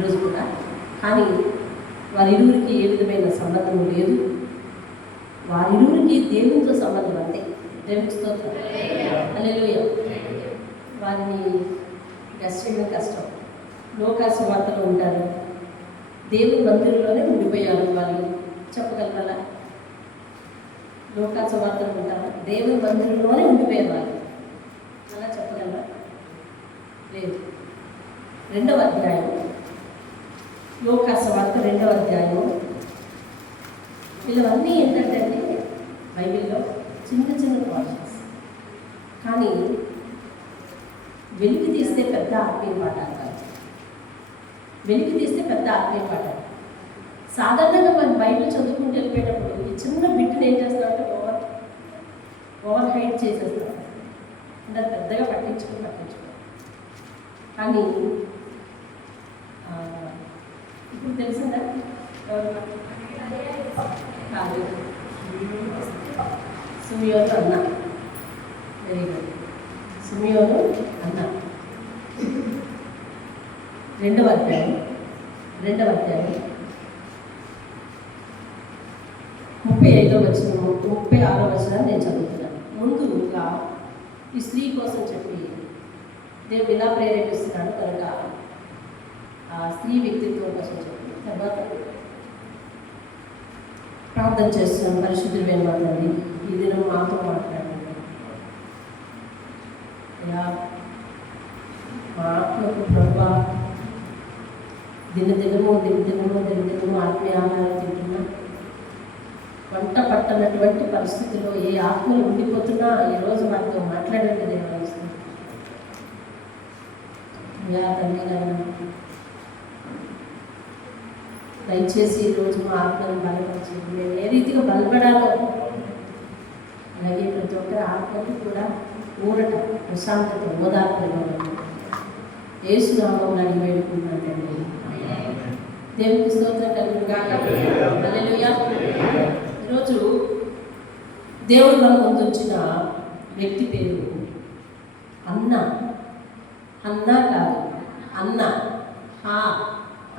ఈరోజు కూడా. కానీ వారిరువురికి ఏ విధమైన సంబంధం లేదు. వారిరువురికి దేవునితో సంబంధం అంతే. దేవునికి స్తోత్రం. హల్లెలూయా. వారిని గెస్ట్ కష్టం. లోకాసు వార్తలో ఉంటారు. దేవుని మందిరంలోనే ఉండిపోయారు వాళ్ళు. చెప్పగలరా? లోకాసు వార్తలు ఉంటారు, దేవుని మందిరంలోనే ఉండిపోయారు వాళ్ళు. అలా చెప్పగలరా? లేదు. 2వ అధ్యాయం, లోకాసు వార్త 2వ అధ్యాయం. వీళ్ళవన్నీ ఏంటంటే బైబిల్లో చిన్న చిన్న పోర్షన్స్, కానీ వెలికి తీస్తే పెద్ద ఆత్మీయ పాఠాలు కాదు. వెలికి తీస్తే పెద్ద ఆత్మీయ పాఠాలు. సాధారణంగా మనం బైబిల్ చదువుకుంటూ వెళ్ళిపోయేటప్పుడు ఈ చిన్న బిట్టుని ఏం చేస్తామంటే ఓవర్ హైడ్ చేసేస్తాం. అంటే పెద్దగా పట్టించుకో. కానీ ఇప్పుడు తెలిసిందా? కాదు, సుమియోను అన్న. Very good. సుమియోను అన్న. 2వ అధ్యాయం 35వ వచనం 36వ వచనం నేను చదువుతున్నాను. ముందుగా ఈ స్త్రీ కోసం చెప్పి దేవుడు ఇలా ప్రేరేపిస్తున్నాడు కనుక ఆ స్త్రీ వ్యక్తిత్వం కోసం చెప్పి తర్వాత ప్రార్థన చేస్తున్నాం. పరిశుద్ధులైన మాట్లాడి ఈ దినం మాతో మాట్లాడండి. మా ఆత్మకు ప్రభా దినదినము ఆత్మీయ ఆహారం తింటున్నా, వంట పట్టనటువంటి పరిస్థితుల్లో ఏ ఆత్మలు ఉండిపోతున్నా ఈరోజు వాటితో మాట్లాడండి దేవాలయం. దయచేసి ఈరోజు మా ఆత్మను బలపరిచి మేము ఏ రీతిగా బలపడాలో, అలాగే ప్రతి ఒక్కరి ఆత్మకు కూడా ఊరట, ప్రశాంతత, ఓదార్పు యేసు నామమున అడిగి వేడుకుంటున్నానండి. దేవునికి స్తోత్రం కలుగునుగాక. హల్లెలూయా. ఈరోజు దేవుడు మన ముందు ఉంచిన వ్యక్తి పేరు అన్న. అన్న కాదు, అన్న.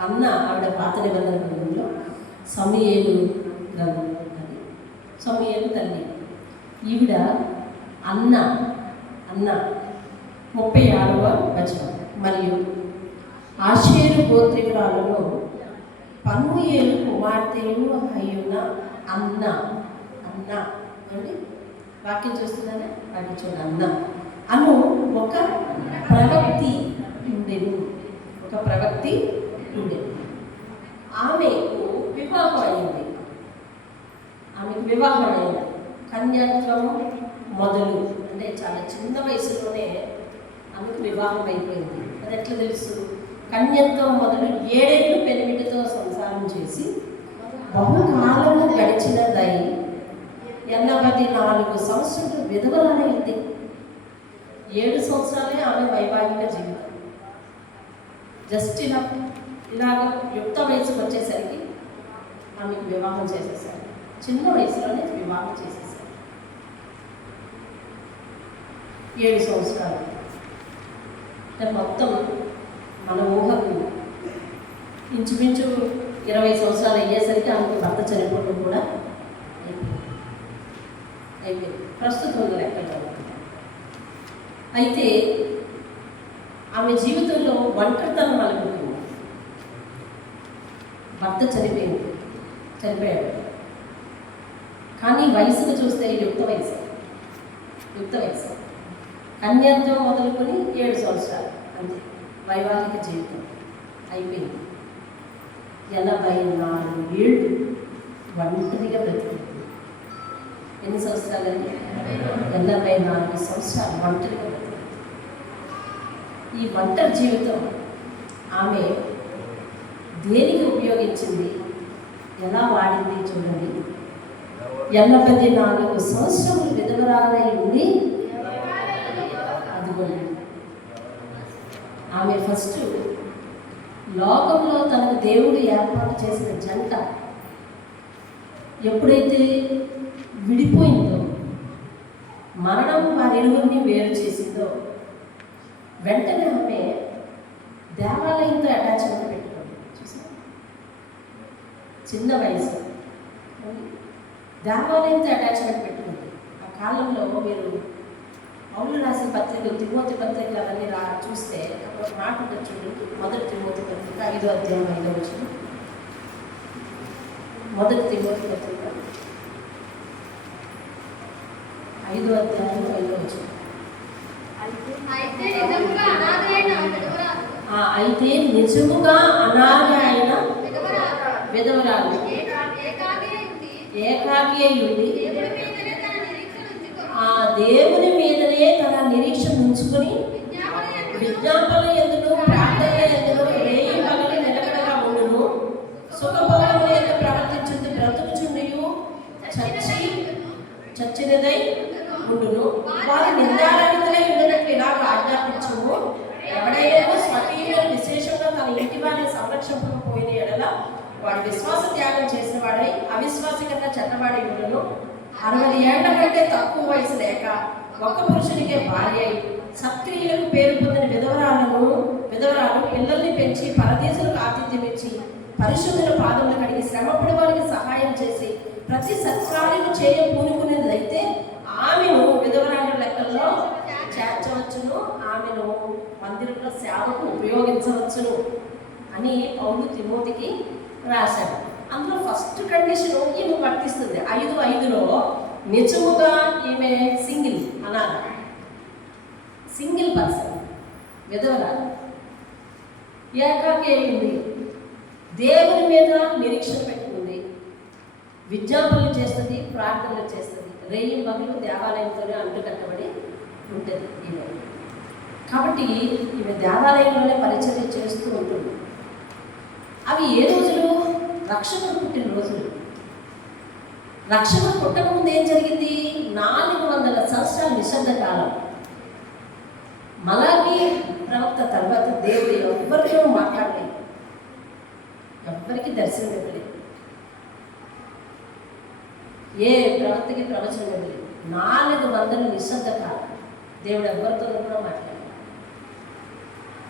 అన్న ఆవిడ పాత నిబంధన గ్రంథంలో సమూయేలు గ్రంథం. అది సమూయేలు తల్లి. ఈవిడ అన్న 36వ వచనం. మరియు ఆషేరు గోత్రికురాలను పనూయేలు కుమార్తెయు అయ్యున్న అన్న అంటే వాక్యం చూస్తున్నానే, వాక్యం చూడండి. అన్న అను ఒక ప్రవక్తి ఉండేది. ఆమెకు వివాహం అయింది. కన్యాత్వము మొదలు అంటే చాలా చిన్న వయసులోనే ఆమెకు వివాహం అయిపోయింది. అది ఎట్లా తెలుసు? కన్యత్వం మొదలు 7 ఏళ్ళు పెనిమిటితో సంసారం చేసి బహుకాలము గడిచినదై 84 సంవత్సరాలు విధవరాలైంది. 7 సంవత్సరాలే ఆమె వైవాహిక జీవితం. జస్ట్ ఇలాగ యుక్త వయసుకు వచ్చేసరికి ఆమెకు వివాహం చేసేసారు. చిన్న వయసులోనే వివాహం చేసేసారు. 7 సంవత్సరాలు అంటే మొత్తం మన ఊహకు ఇంచుమించు 20 సంవత్సరాలు అయ్యేసరికి ఆమెకు భర్త చనిపోవడం కూడా అయిపోయింది. ప్రస్తుతం లెక్కలో. అయితే ఆమె జీవితంలో ఒంటరితనం అనుకుంటుంది. భర్త చనిపోయాడు. కానీ వయసును చూస్తే యుక్త వయసు. కన్యాత్వం మొదలుకొని 7 సంవత్సరాలు అంతే వైవాహిక జీవితం అయిపోయింది. 84 ఏళ్ళు ఒంటరిగా బ్రతికింది. ఎన్ని సంవత్సరాలండి? 84 సంవత్సరాలు ఒంటరిగా బ్రతికింది. ఈ ఒంటరి జీవితం ఆమె దేనికి ఉపయోగించింది, ఎలా వాడింది చూడండి. 84 సంవత్సరములు విధవరాలై ఉండి అదిగోండి ఆమె ఫస్ట్ లోకంలో తనకు దేవుడు ఏర్పాటు చేసిన జంట ఎప్పుడైతే విడిపోయిందో, మరణం వారిరువురిని వేరు చేసిందో, వెంటనే ఆమె దేవాలయంతో అటాచ్మెంట్ పెట్టుకుంది. చిన్న వయసు, దేవాలయంతో అటాచ్మెంట్ పెట్టుకుంది. ఆ కాలంలో మీరు పౌలు రాసిన పత్రికలు, తిమోతి పత్రికలు అవన్నీ చూస్తే అక్కడ ఒక మాట ఉంటుంది చూడండి. మొదటి తిమోతి పత్రిక 5వ అధ్యాయం 5వ వచనం. మొదటి తిమోతి పత్రిక 5వ అధ్యాయం 5వ వచనం. అయితే నిజముగా అనాథ అయిన విధవరాలు ఏకాకి అయ్యుండి ఆ దేవుని మీదనే తన నిరీక్షణ ఉంచుకొని విజ్ఞాపన ఎందుకు, ప్రార్థన ఎందుకు, రేయి పగలు నిలకడగా ఉండును, సుఖభోగముల యొక్క ప్రవర్తించుంది, బ్రతుకుచుండియు చచ్చినదై ఉండును. వారు నిందారహితులై ఉండినట్లు ఇలా ఆజ్ఞాపించుము. ఎవడైనా స్వకీయులను విశేషంగా తన ఇంటి వారిని సంరక్షింపకపోయిన ఎడల వాడు విశ్వాస త్యాగం చేసిన వాడై అవిశ్వాసి కన్నా చెడ్డవాడి ఉండును. 60 ఏళ్ల కంటే తక్కువ వయసు లేక ఒక్క పురుషునికే భార్య అయి సత్క్రియలకు పేరు పొందిన విధవరాలు పిల్లల్ని పెంచి పరదేశులకు ఆతిథ్యం ఇచ్చి పరిశుద్ధుల పాదములు కడిగి శ్రమపడి వారికి సహాయం చేసి ప్రతి సత్కార్యం చేయ పూనుకునేదైతే ఆమెను విధవరాలు లెక్కల్లో చేర్చవచ్చును, ఆమెను మందిరంలో సేవకు ఉపయోగించవచ్చును అని పౌలు తిమోతికి రాశాడు. అందులో ఫస్ట్ కండిషన్ ఈమె వర్తిస్తుంది. 5:5లో నిజముగా ఈమె సింగిల్ అనాథ, సింగిల్ పర్సన్, విధవరాలు, ఏకాకి అయింది, దేవుని మీద నిరీక్షణ పెట్టుకుంది, విజ్ఞాపనలు చేస్తుంది, ప్రార్థనలు చేస్తుంది, రేయి పగలు దేవాలయంతోనే అంటుకట్టబడి ఉంటుంది ఈమె. కాబట్టి ఈమె దేవాలయంలోనే పరిచర్య చేస్తూ ఉంటుంది. అవి ఏ రోజులు? రక్షకుడు పుట్టిన రోజులు. రక్షకుడు పుట్టక ముందు ఏం జరిగింది? 400 సంవత్సరాల నిశ్శబ్ద కాలం. మలాకి ప్రవక్త తర్వాత దేవుడు ఎవ్వరితో మాట్లాడలేదు, ఎవ్వరికి దర్శనం ఇవ్వలేదు, ఏ ప్రవక్తకి ప్రవచనం ఇవ్వలేదు. 400 నిశ్శబ్ద కాలం దేవుడు ఎవరితో కూడా మాట్లాడారు.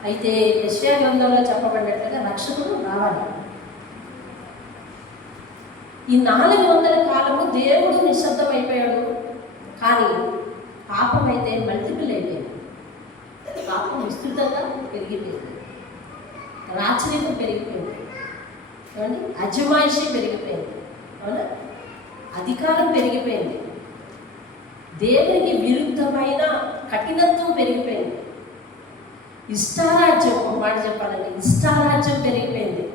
అయితే యెషయా గ్రంథంలో చెప్పబడినట్లుగా రక్షకుడు రావాలి. ఈ 400 కాలము దేవుడు నిశ్శబ్దం అయిపోయాడు. కానీ పాపం అయితే మల్టిపుల్ అయిపోయింది. పాపం విస్తృతంగా పెరిగిపోయింది, రాచరికం పెరిగిపోయింది, ఏమండి, అజమాయిషి పెరిగిపోయింది, అవునా, అధికారం పెరిగిపోయింది, దేవునికి విరుద్ధమైన కఠినత్వం పెరిగిపోయింది, ఇష్టారాజ్యం, ఒక మాట చెప్పాలంటే ఇష్టారాజ్యం పెరిగిపోయింది.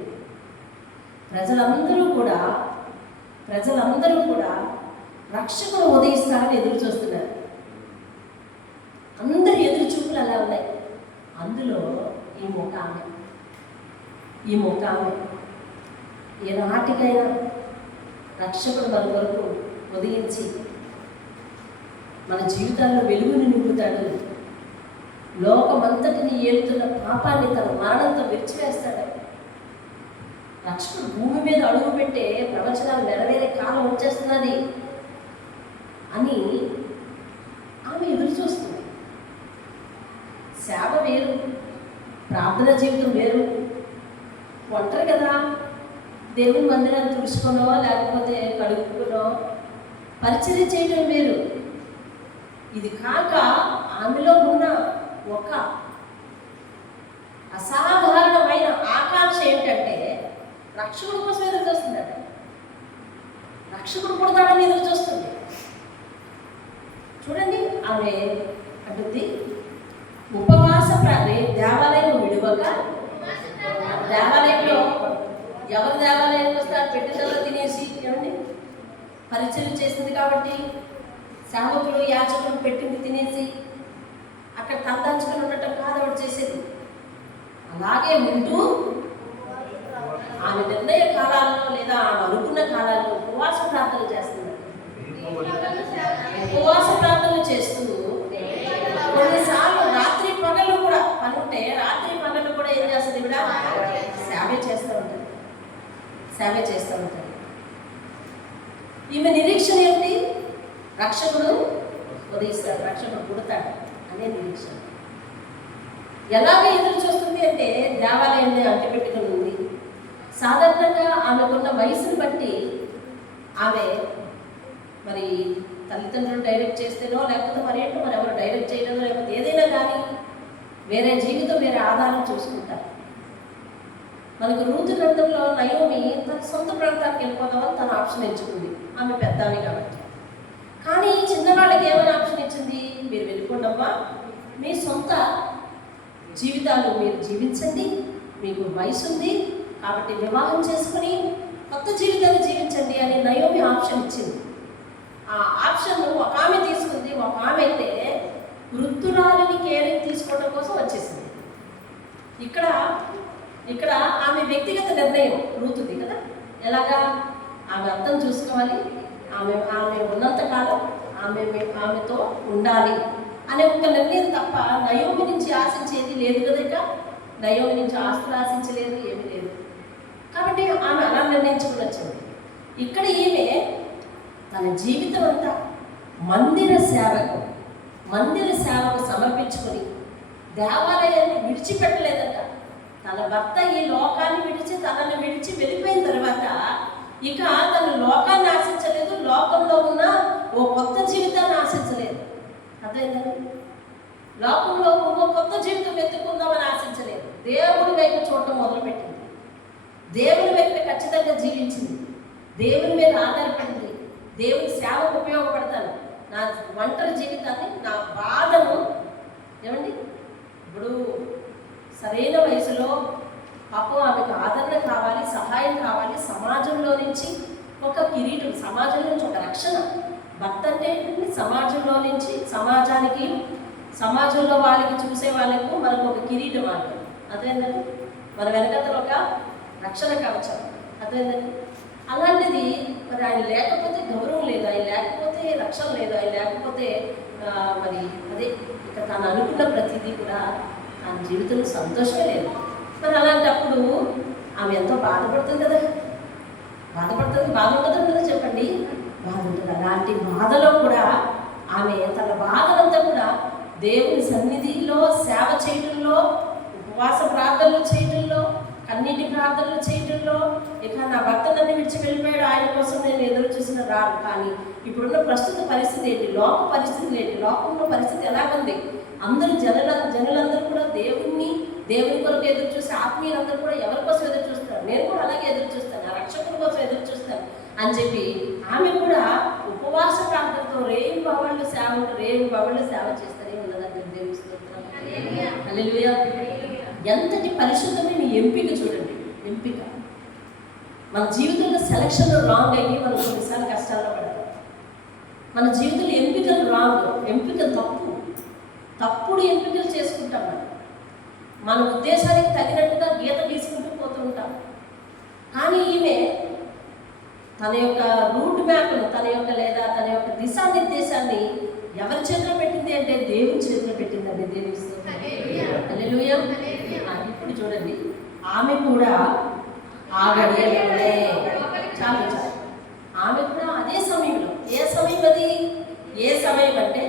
ప్రజలందరూ కూడా రక్షకుడు ఉదయిస్తారని ఎదురు చూస్తున్నారు. అందరి ఎదురు చూపులు అలా ఉన్నాయి. అందులో ఈ మొక్క ఆమె ఏనాటికైనా రక్షకుడు మన వరకు ఉదయించి మన జీవితాల్లో వెలుగుని నింపుతాడు. లోకమంతటిని ఏలుతున్న పాపాన్ని తన మరణంతో విరిచివేస్తాడు. రక్షకుడు భూమి మీద అడుగు పెట్టే ప్రవచనాలు నెరవేరే కాలం వచ్చేస్తున్నది అని ఆమె ఎదురు చూస్తుంది. సేవ వేరు, ప్రార్థన జీవితం వేరు. ఒంటరి కదా, దేవుని మందిరాన్ని తుడుచుకునో లేకపోతే కడుక్కునో పరిచర్య చేయడం వేరు. ఇది కాక ఆమెలో ఉన్న ఒక అసాధారణమైన ఆకాంక్ష ఏంటంటే రక్షకుడు కోసం ఎదురు చూస్తుందట. రక్షకుడు పుడతాడని ఎదురు చూస్తుంది. చూడండి, ఆమె అంటుంది ఉపవాస దేవాలయం విడువక, దేవాలయంలో ఎవరు దేవాలయంలో వస్తారు? పెట్టిదల్లో తినేసి, ఏమండి, పరిచయం చేసింది కాబట్టి సేవకులు యాచకులు పెట్టింది తినేసి అక్కడ తలదాచుకుని ఉండటం కాదు ఆవిడ చేసేది. అలాగే ఉంటూ ఆమె నిర్ణయ కాలాల్లో లేదా ఆమె అనుకున్న కాలాల్లో ఉపవాస ప్రార్థనలు చేస్తున్నారు. ఉపవాస ప్రార్థనలు చేస్తూ కొన్నిసార్లు రాత్రి పగలు కూడా పని ఉంటే రాత్రి పగలు కూడా ఏం చేస్తుంది? కూడా సేవే చేస్తూ ఉంటారు. ఈమె నిరీక్షణ ఏంటి? రక్షకుడు ఉదయిస్తాడు, రక్షకుడు పుడతాడు అనే నిరీక్షణ. ఎలాగ ఎదురు చూస్తుంది అంటే దేవాలయాన్ని అంటిపెట్టుకుని ఉంది, సాధారణంగా ఆమెకున్న వయసును బట్టి ఆమె మరి తల్లిదండ్రులు డైరెక్ట్ చేస్తేనో లేకపోతే మరి ఏంటో మరి ఎవరు డైరెక్ట్ చేయలేదో లేకపోతే ఏదైనా కానీ వేరే జీవితం వేరే ఆధారం చూసుకుంటారు. మనకు రూతు గ్రంథంలో నయోమి తన సొంత ప్రాంతానికి వెళ్ళిపోదామని తన ఆప్షన్ ఎంచుకుంది. ఆమె పెద్దామి కాబట్టి. కానీ చిన్నవాళ్ళకి ఏమైనా ఆప్షన్ ఇచ్చింది, మీరు వెళ్ళిపోండమ్మా, మీ సొంత జీవితాలు మీరు జీవించండి, మీకు వయసు ఉంది కాబట్టి వివాహం చేసుకుని కొత్త జీవితాన్ని జీవించండి అని నయోమి ఆప్షన్ ఇచ్చింది. ఆ ఆప్షన్ ఒక ఆమె తీసుకుంది. ఒక ఆమె అయితే వృద్ధురాలిని కేరింగ్ తీసుకోవడం కోసం వచ్చేసింది. ఇక్కడ ఆమె వ్యక్తిగత నిర్ణయం రూతుది కదా. ఎలాగా ఆమె అర్థం చూసుకోవాలి, ఆమె ఉన్నంతకాలం ఆమెతో ఉండాలి అనే ఒక నిర్ణయం తప్ప నయోమి నుంచి ఆశించేది లేదు కదా. నయోమి నుంచి ఆస్తులు ఆశించలేదు, ఏమీ లేదు. కాబట్టి ఆమె అలా నిర్ణయించుకుని వచ్చింది. ఇక్కడ ఈమె తన జీవితం అంతా మందిర సేవకు సమర్పించుకొని దేవాలయాన్ని విడిచిపెట్టలేదట. తన భర్త ఈ లోకాన్ని విడిచి తనను విడిచి వెళ్ళిపోయిన తర్వాత ఇక తను లోకాన్ని ఆశించలేదు, లోకంలో ఉన్న ఓ కొత్త జీవితాన్ని ఆశించలేదు. అర్థమైందండి? లోకంలో ఇంకో కొత్త జీవితం ఎత్తుకుందామని ఆశించలేదు. దేవుడి వైపు చూడటం మొదలుపెట్టింది. దేవుని వైపు ఖచ్చితంగా జీవించింది. దేవుని మీద ఆధారపడింది. దేవుని సేవకు ఉపయోగపడతాను. నా ఒంటరి జీవితాన్ని, నా బాధను ఏమండి ఇప్పుడు సరైన వయసులో పాపం ఆమెకు ఆదరణ కావాలి, సహాయం కావాలి. సమాజంలో నుంచి ఒక కిరీటం, సమాజం నుంచి ఒక రక్షణ. భర్త అంటే సమాజంలో నుంచి సమాజంలో వాళ్ళకి చూసే వాళ్ళకు మనకు ఒక కిరీటం అంటారు. అదేంటండి మన వెనకతలో ఒక రక్షణ కవచం. అదేంటండి అలాంటిది మరి ఆయన లేకపోతే గౌరవం లేదు, ఆయన లేకపోతే రక్షణ లేదు, ఆయన లేకపోతే మరి అదే ఇక తను అనుకున్న ప్రతిదీ కూడా తన జీవితంలో సంతోషమే లేదు. మరి అలాంటప్పుడు ఆమె ఎంతో బాధపడుతుంది కదా. బాధ ఉండదు కదా, చెప్పండి. బాధ ఉంటుంది. అలాంటి బాధలో కూడా ఆమె తన బాధలంతా కూడా దేవుని సన్నిధిలో సేవ చేయడంలో, ఉపవాస ప్రార్థనలు చేయడంలో, కన్నీటి ప్రార్థనలు చేయడంలో, ఇక నా భర్త నన్ను విడిచి వెళ్ళిపోయాడు, ఆయన కోసం నేను ఎదురు చూసిన రాను. కానీ ఇప్పుడున్న ప్రస్తుత పరిస్థితి ఏంటి, లోకంలో పరిస్థితి ఎలాగుంది? అందరూ జనులందరూ కూడా దేవుని కొరకు ఎదురు చూసి, ఆత్మీయులందరూ కూడా ఎవరి కోసం ఎదురు చూస్తారు. నేను కూడా అలాగే ఎదురు చూస్తాను, నా రక్షకుల కోసం ఎదురు చూస్తాను అని చెప్పి ఆమె కూడా ఉపవాస ప్రార్థనతో రేవు బవళ్ళు సేవ చేస్తూనే ఉన్నదంటే దేవుని స్తోత్రం. హల్లెలూయా. ఎంతటి పరిశుద్ధమైన ఎంపిక చూడండి. ఎంపిక మన జీవితంలో సెలక్షన్లో రాంగ్ అయ్యి మనం కొన్నిసార్లు కష్టాల్లో పడతాం. మన జీవితంలో ఎంపికలు రాంగ్, ఎంపిక తప్పుడు ఎంపికలు చేసుకుంటాం. మన ఉద్దేశానికి తగినట్టుగా గీత గీసుకుంటూ పోతూ ఉంటాం. కానీ ఈమె తన యొక్క రూట్ మ్యాప్ను, తన యొక్క దిశానిర్దేశాన్ని ఎవరి చేతిలో పెట్టింది అంటే దేవుని చేతిలో పెట్టిందండి. దేవుని స్తోత్రం. హల్లెలూయా. ఇప్పుడు చూడండి, ఆమె కూడా ఆగడియలే చాలు. ఆమె కూడా అదే సమయంలో, ఏ సమయం అంటే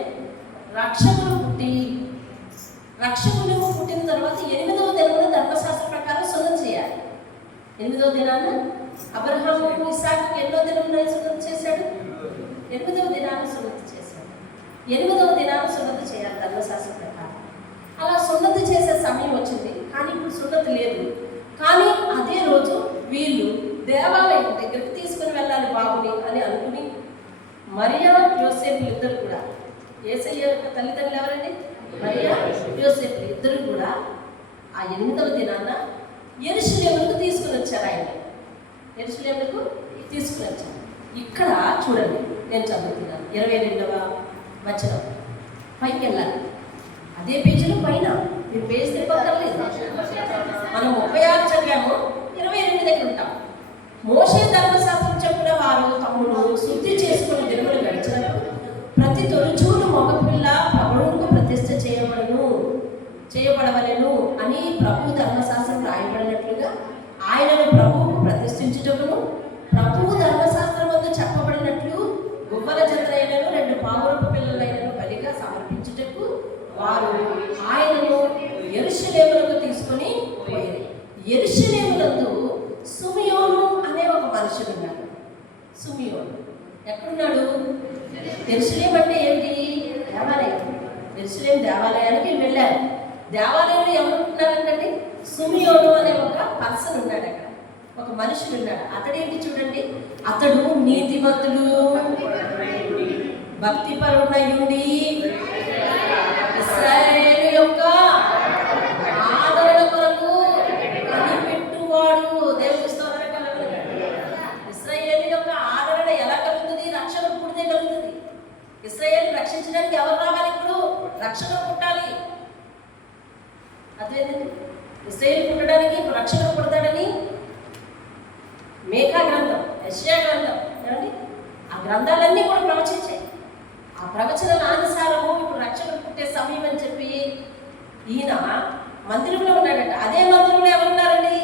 రక్షకులు పుట్టిన తర్వాత 8వ దినమున ధర్మశాస్త్ర ప్రకారం సున్నత చేయాలి. 8వ దినాన అబ్రహాము ఇస్సాకుకి ఎన్నో దినమున సున్నత చేశాడు? 8వ దినాన సున్నత చేశాడు. 8వ దినాన సున్నత చేయాలి ధర్మశాస్త్ర ప్రకారం. అలా సున్నతి చేసే సమయం వచ్చింది. కానీ ఇప్పుడు సున్నతి లేదు. కానీ అదే రోజు వీళ్ళు దేవాలయం దగ్గరికి తీసుకుని వెళ్ళాలి బాబుని అని అనుకుని మరియా యోసేపులు ఇద్దరు కూడా, యేసయ్య యొక్క తల్లిదండ్రులు ఎవరండి? మరియా యోసేపులు ఇద్దరు కూడా ఆ 8వ దినాన యెరూషలేముకు తీసుకుని వచ్చారు. యెరూషలేముకు తీసుకుని వచ్చారు. ఇక్కడ చూడండి, నేను చదువుతున్నాను 22వ వచనం. పైకి వెళ్ళాలి, అదే పేజీలో పైన. మీరు పేజ్ తిప్పక్కర్లేదు. మనం 36 చదివాము, 22 దగ్గర ఉంటాం. మోషే ధర్మశాస్త్రం చెప్పిన వారు తమ్ముడు శుద్ధి చేసుకుని దినములు గడిచినప్పుడు ప్రతి తొలిచూలు మగపిల్ల ప్రభువుకు ప్రతిష్ఠ చేయబడవలెను అని ప్రభు ధర్మశాస్త్రం రాయబడినట్లుగా ఆయనను ప్రభువుకు ప్రతిష్ఠించుటకును, ప్రభువు ధర్మశాస్త్రం వద్ద చెప్పబడినట్లు గువ్వల జతలైనను 2 పావురపు పిల్లలైనను బలిగా సమర్పించుటకు వారు ఆయనను యెరూషలేమునకు తీసుకొని పోయారు. యెరూషలేమునందు సుమియోను అనే ఒక మనుషుడు ఉన్నాడు. సుమియోను ఎక్కడున్నాడు? యెరూషలేం అంటే ఏంటి? దేవాలయం. యెరూషలేం దేవాలయానికి వెళ్ళారు. దేవాలయంలో ఎవరు ఉంటున్నారంటే సుమియోను అనే ఒక పర్సన్ ఉన్నాడు. అక్కడ ఒక మనుషుడు ఉన్నాడు. అతడేంటి చూడండి, అతడు నీతిమంతుడు, భక్తిపరుడయుండి ఇశ్రాయేలు యొక్క ఆదరణ కొరకు కనిపెట్టువాడు. దేవుని స్తోత్రం కలుగుతుంది. ఇశ్రాయేలు యొక్క ఆదరణ ఎలా కలుగుతుంది? రక్షణ పుడితే కలుగుతుంది. ఇశ్రాయేలు రక్షించడానికి ఎవరు రావాలి? ఇప్పుడు రక్షణ పుట్టాలి. అదేంటండి, ఇశ్రాయేలు పుట్టడానికి రక్షణ పుడతాడని మేకా గ్రంథం, యెషయా గ్రంథం ఏమండి, ఆ గ్రంథాలన్నీ కూడా ప్రవచించాయి. ఆ ప్రవచనాల అనుసారము ఇప్పుడు రక్షణ పుట్టే సమయం అని చెప్పి ఈయన మందిరంలో ఉన్నాడట. అదే మందిరంలో ఎవరున్నారండి?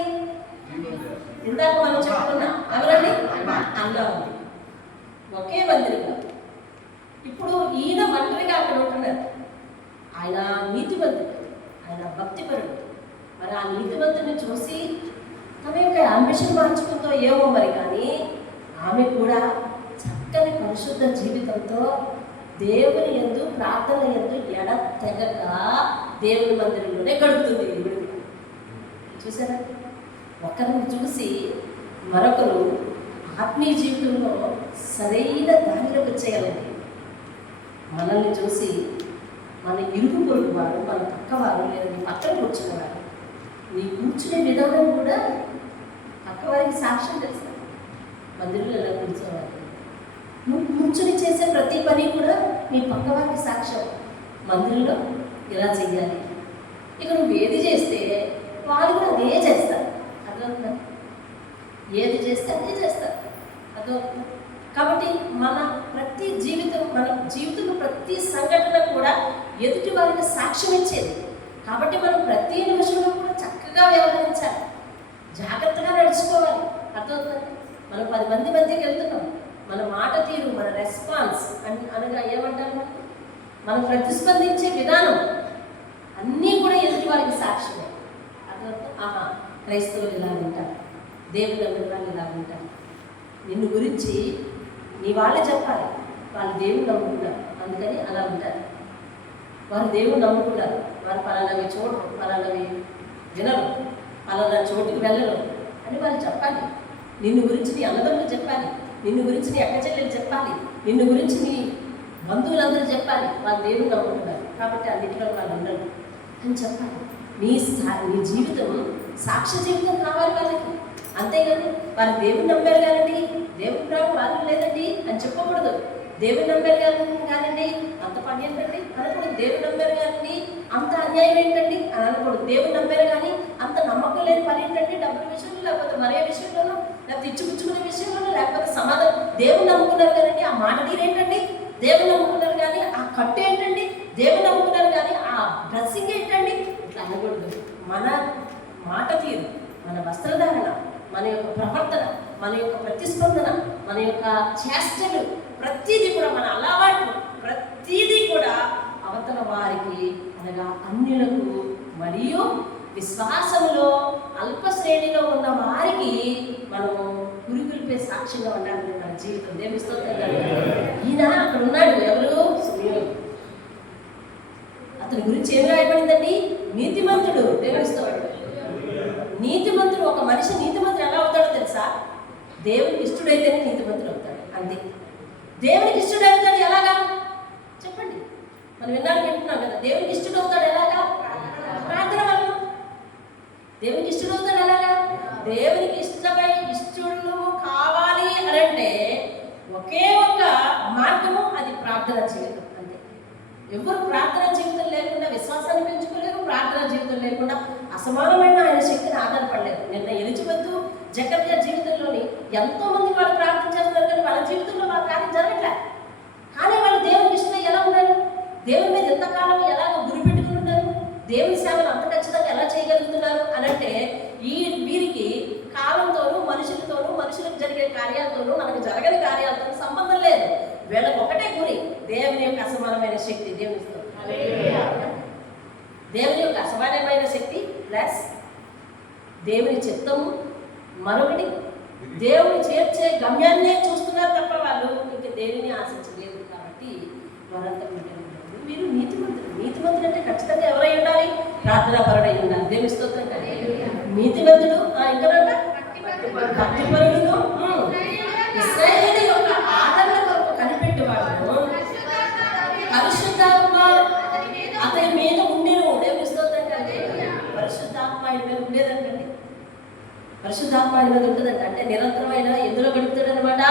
ఇందాక మనం చెప్పుకున్నా ఎవరండి? అన్న ఉంది. ఒకే మందిరంలో. ఇప్పుడు ఈయన మంత్రిగా అక్కడ ఉంటున్నారు. ఆయన నీతిమంతుడు, ఆయన భక్తిపరుడు. మరి ఆ నీతిమంతుడిని చూసి తన యొక్క అంబిషన్ మార్చుకుందో ఏమో మరి, కానీ ఆమె కూడా చక్కని పరిశుద్ధ జీవితంతో దేవుని యందు ప్రార్థన యందు ఎడతెగక దేవుని మందిరంలోనే గడుపుతుంది. చూసారా? ఒకరిని చూసి మరొకరు ఆత్మీయ జీవితంలో సరైన దానిలోకి వచ్చేయాలండి. మనల్ని చూసి మన ఇరుగు పొరుగు వారు, మన పక్కవారు, లేదా నీ పక్కన కూర్చున్నవారు, నీ కూర్చునే విధానం కూడా పక్కవారికి సాక్ష్యం తెలుసు. మందిరంలో ఎలా కూర్చోవాలి, నువ్వు కూర్చుని చేసే ప్రతి పని కూడా నీ పక్కవారికి సాక్ష్యం. మందిరంలో ఇలా చెయ్యాలి. ఇక నువ్వు ఏది చేస్తే వాళ్ళు కూడా అదే చేస్తారు. అర్థమవుతుందా? ఏది చేస్తే అదే చేస్తారు. అర్థమవుతుందా? కాబట్టి మన ప్రతి జీవితం, మన జీవితంలో ప్రతి సంఘటన కూడా ఎదుటి వారికి సాక్ష్యం ఇచ్చేది. కాబట్టి మనం ప్రతి నిమిషంలో కూడా చక్కగా వ్యవహరించాలి, జాగ్రత్తగా నడుచుకోవాలి. అర్థమవుతుంది? మనం 10 మంది మధ్యకి వెళ్తున్నాం. మన మాట తీరు, మన రెస్పాన్స్ అనగా ఏమంటారు, మనం ప్రతిస్పందించే విధానం అన్నీ కూడా ఎదుటి వారికి సాక్ష్యమే. అర్థమవుతుంది? క్రైస్తవులు ఇలా ఉంటారు, దేవుడు అందరూ ఇలా ఉంటారు. నిన్ను గురించి నీ వాళ్ళే చెప్పాలి. వాళ్ళు దేవుడు నమ్ముకున్నారు, అందుకని అలా ఉంటారు. వారు దేవుడు నమ్ముకున్నారు, వారు పలానవి చూడరు, పలానవి వినరు, పలానా చోటుకి వెళ్ళరు అని వాళ్ళు చెప్పాలి. నిన్ను గురించి నీ అన్నదమ్ములు చెప్పాలి, నిన్ను గురించి నీ అక్క చెల్లెలు చెప్పాలి, నిన్ను గురించి నీ బంధువులందరూ చెప్పాలి. వాళ్ళు దేవుడు నమ్ముకున్నారు కాబట్టి అన్నింటిలో వాళ్ళు ఉండరు అని చెప్పాలి. నీ జీవితం సాక్ష్య జీవితం కావాలి వాళ్ళకి. అంతేగాని వారు దేవుడు నమ్మారు కానండి, దేవుడు ప్రేమ వాళ్ళు లేదండి అని చెప్పకూడదు. దేవుడు నమ్మారు కానండి అంత పని ఏంటండి అనకూడదు. దేవుడు నమ్మారు కానండి అంత అన్యాయం ఏంటండి అని అనకూడదు. దేవుడు నమ్మారు కానీ అంత నమ్మకం లేని పని ఏంటండి, డబ్బుల విషయంలో, లేకపోతే మరే విషయంలోనూ, లేకపోతే ఇచ్చిపుచ్చుకునే విషయంలోనూ, లేకపోతే సమాధానం. దేవుడు నమ్ముకున్నారు కదండి ఆ మాట తీరేంటండి, దేవుడు నమ్ముకున్నారు కానీ ఆ కట్టు ఏంటండి, దేవుడు నమ్ముకున్నారు కానీ ఆ డ్రెస్సింగ్ ఏంటండి, ఇట్లా అనకూడదు. మన మాట తీరు, మన వస్త్రధారణ, మన యొక్క ప్రవర్తన, మన యొక్క ప్రతిస్పందన, మన యొక్క చేష్టలు, ప్రతిదీ కూడా మన అలవాట్లు, ప్రతిదీ కూడా అవతల వారికి అనగా అన్యులకు మరియు విశ్వాసంలో అల్ప శ్రేణిలో ఉన్న వారికి మనము గురిగురిపే సాక్ష్యంగా ఉండాలి మన జీవితం. దేవుని స్తోత్రం. ఈయన అక్కడ ఉన్నాడు. ఎవరు? సుమియోను. అతని గురించి ఏం రాయబడిందండి? నీతిమంతుడు. దేవుని స్తోత్రం. నీతిమంతుడు. ఒక మనిషి నీతిమంతుడు ఎలా అవుతాడో తెలుసా? దేవునికి ఇష్టడైతేనే నీతిమంతుడు అవుతాడు. అంతే. దేవునికి ఇష్టడు అవుతాడు ఎలాగా చెప్పండి? మనం వింటున్నాం కదా, దేవునికి ఇష్టడు అవుతాడు ఎలాగా? ప్రార్థన వలన. దేవునికి ఇష్టడు అవుతాడు ఎలాగా? దేవునికి ఇష్టడు కావాలి అని అంటే ఒకే ఒక్క మార్గము, అది ప్రార్థన జీవితం. అంతే. ఎవరు ప్రార్థన జీవితం లేకుండా విశ్వాసాన్ని పెంచుకోలేరు, ప్రార్థన జీవితం లేకుండా అసమానమైన ఆయన శక్తిని ఆధారపడలేదు. నిన్న ఎలిజబెత్ జకర్యా జీవితంలోని ఎంతో మంది వాళ్ళు ప్రార్థన చేస్తున్నారు కానీ వాళ్ళ జీవితంలో వాళ్ళ కార్యం జరగట్లేదు. కానీ వాళ్ళు దేవునికి ఇష్టం ఎలా ఉన్నారు, దేవుని మీద ఎంతకాలం ఎలాగ గురి పెట్టుకుని ఉన్నారు, దేవుని సేవలు అంత ఖచ్చితంగా ఎలా చేయగలుగుతున్నారు అని అంటే వీరికి కాలంతోనూ, మనుషులకు జరిగే కార్యాలతోనూ, మనకు జరగని కార్యాలతోనూ సంబంధం లేదు. వీళ్ళకి ఒకటే గురి, దేవుని యొక్క అసమానమైన శక్తి. దేవుని యొక్క అసమానమైన శక్తి ప్లస్ దేవుని చిత్తము, మరొకటి దేవుడు చేర్చే గమ్యాన్నే చూస్తున్నారు తప్ప వాళ్ళు ఇంక దేనిని ఆశించలేదు. కాబట్టి వారంతా వీరు నీతిమంతుడు అంటే ఖచ్చితంగా ఎవరై ఉండాలి? ప్రార్థనా పరుడై ఉండాలి. దేవుని స్తోత్రం కదా. నీతిమంతుడు ఇంకనంట భక్తిపరుడు, ఇశ్రాయేలు యొక్క ఆదరణ కొరకు కనిపెట్టేవాడు, పరిశుద్ధాత్మ అతని మీద ఉండేను. దేవుని స్తోత్రం కదా. పరిశుద్ధాత్మ ఆయన మీద ఉండేదంటండి. పరిశుద్ధాత్మ ఆయన మీద ఉంటుందంట. అంటే నిరంతరమైన ఎందులో గడుపుతాడు అనమాట?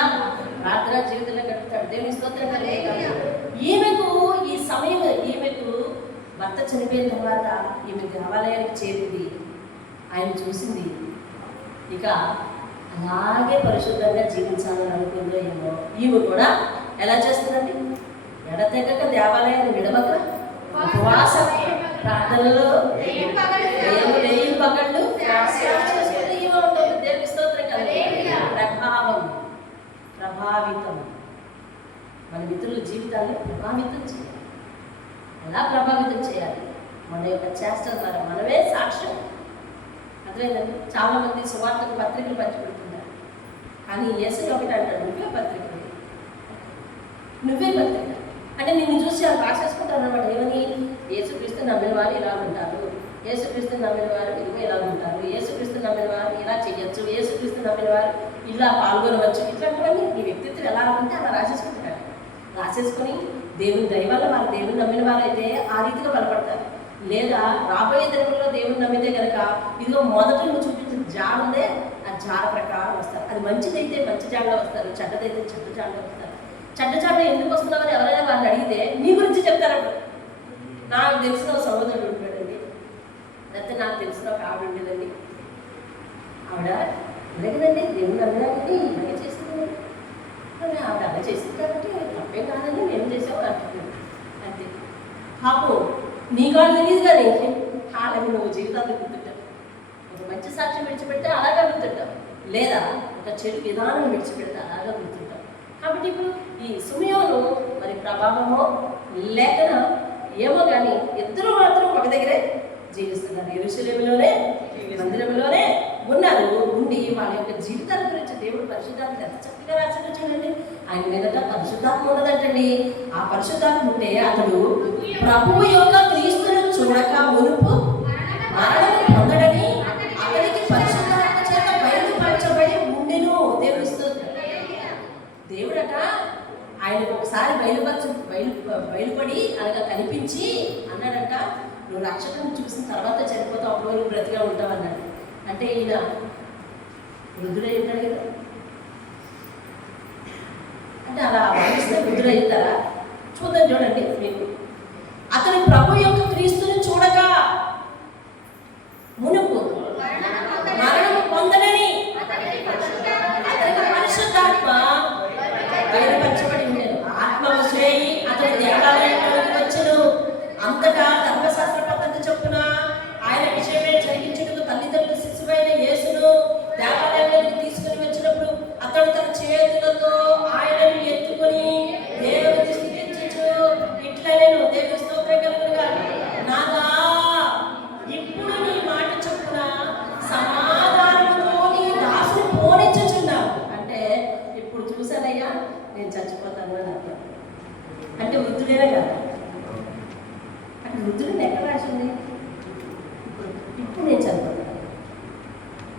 ప్రార్థనా జీవితంలో గడుపుతాడు. దేవుని స్తోత్రం కదా. ఈమెకు ఈ సమయం ఈమెకు భర్త చనిపోయిన తర్వాత ఈమె దేవాలయానికి చేరింది. ఆయన చూసింది. ఇక అలాగే పరిశుద్ధంగా జీవించాలని అనుకుందో ఏమో. ఈమె కూడా ఎలా చేస్తుందండి? ఎడతెగక దేవాలయాన్ని విడవక ఉపవాస ప్రార్థనలో వేయి పగళ్ళు ఈమె ఉంటుంది. దేవుని స్తోత్రం కదా. ప్రభావితం మన మిత్రుల జీవితాన్ని ప్రభావితం చేయాలి. ఎలా ప్రభావితం చేయాలి? మన యొక్క చేష్టల ద్వారా మనమే సాక్ష్యం. అర్థమైందండి. చాలామంది సువార్తకు పత్రికలు పంచిపెడుతున్నారు. కానీ యేసు ఒకటి అంటాడు, నువ్వే పత్రిక అంటే నిన్ను చూసి అలా రాసేసుకుంటాను అనమాట. ఏమని? యేసుక్రీస్తు నమ్మిన వారు ఇలా ఉంటారు, యేసుక్రీస్తు నమ్మిన వారు ఇలా ఉంటారు, యేసుక్రీస్తు నమ్మిన వారు ఇలా చేయొచ్చు, యేసుక్రీస్తు నమ్మిన వారు ఇలా పాల్గొనవచ్చు. ఇట్లాంటివన్నీ నీ వ్యక్తిత్వం ఎలా ఉంటే అలా రాసేసుకుంటున్నాడు. రాసేసుకుని దేవుని దయ వల్ల వారు దేవుని నమ్మిన వారైతే ఆ రీతిగా బలపడతారు. లేదా రాబోయే దినంలో దేవుని నమ్మితే కనుక ఇదిగో మొదట నువ్వు చూపించిన జాడ ఉందే ఆ జాడ ప్రకారం వస్తారు. అది మంచిదైతే మంచి జాడలో వస్తారు, చెడ్డదైతే చెడ్డ జాడలో వస్తారు. చెడ్డ జాడ ఎందుకు వస్తున్నామని ఎవరైనా వారిని అడిగితే నీ గురించి చెప్తారట. నాకు తెలిసిన సహోదరుడు ఉంటాడండి, లేకపోతే నాకు తెలిసిన ఒక ఆవిడ ఉండేదండి. ఆవిడ అలాగేనండి దేవుని నమ్మినాకండి ఇలాగే చేసిందండి. ఆవిడ అలా చేసింది కాబట్టి తప్పేం కాదండి, మేము చేసాము అంటున్నాను. అంతే. పాపం నీ కాళ్ళు తెలియదు కానీ అలాగే నువ్వు జీవితాన్ని గుర్తుంటావు. ఒక మంచి సాక్ష్యం విడిచిపెడితే అలాగే గుర్తుంటావు, లేదా ఒక చెడు విధానం విడిచిపెడితే అలాగే గుర్తుంటావు. కాబట్టి ఇప్పుడు ఈ సుమయోను మరి ప్రభావమో లేఖన ఏమో కానీ ఇద్దరు మాత్రం ఒక దగ్గరే జీవిస్తున్నారు. యెరూషలేములోనే మందిరంలోనే ఉన్నారు. ఉండి వాళ్ళ యొక్క జీవితాల గురించి దేవుడు పరిశుద్ధాత్మ ఎంత చక్కగా రాశాడో చూడండి. ఆయన మీదట పరిశుద్ధాత్మ ఉన్నదంటండి. ఆ పరిశుద్ధాత్మ ఉంటే అతడు ప్రభువు యొక్క క్రీస్తును చూడక మునుపు మరణం పొందడని అతనికి పరిశుద్ధాత్మ చేత బయలుపరచబడి ఉండెను. దేవుడట ఆయనకు ఒకసారి బయలుపడి అనగా కనిపించి అన్నాడంట, నువ్వు రక్షకుని చూసిన తర్వాత చనిపోతావు, అప్పుడు నువ్వు బ్రతిగా ఉంటావు అన్నాడు. అంటే ఈయన వృద్ధుడై ఉంటాడు కదా. అంటే అలా వయసులో వృద్ధుడవుతారా? చూద్దాం చూడండి. మీకు అతను ప్రభు యొక్క క్రీస్తుని చూడగా మునుపు మరణము పొందడని అతనికి పరిశుద్ధాత్మ బయలుపరచబడి ఉండేది. ఆత్మ వశేయి అతని దేవాలయంలోకి వచ్చెను. అంతటా ధర్మశాస్త్ర పద్ధతి చొప్పున ఆయన విషయమే జరిగించుటకు తల్లిదండ్రులు శిశువైన యేసును దేవాలయంలోకి తీసుకుని వచ్చినప్పుడు అతడు తన చేతులతో ఆయనను ఎత్తుకొని దేవుని స్తుతించుచు ఇట్లా నేను దేవుని స్తోత్రం కలుగునుగా, నాదా ఇప్పుడు నీ మాట చొప్పున సమాధానంతో నీ దాసుని పోనిచ్చుచున్నావు. అంటే ఇప్పుడు చూసానయ్యా నేను చచ్చిపోతాను అని అర్థం. అంటే వృద్ధుడేనా కదా? అంటే వృద్ధుడిని ఎక్కడ రాసింది? ఇప్పుడు నేను చదువుతాను,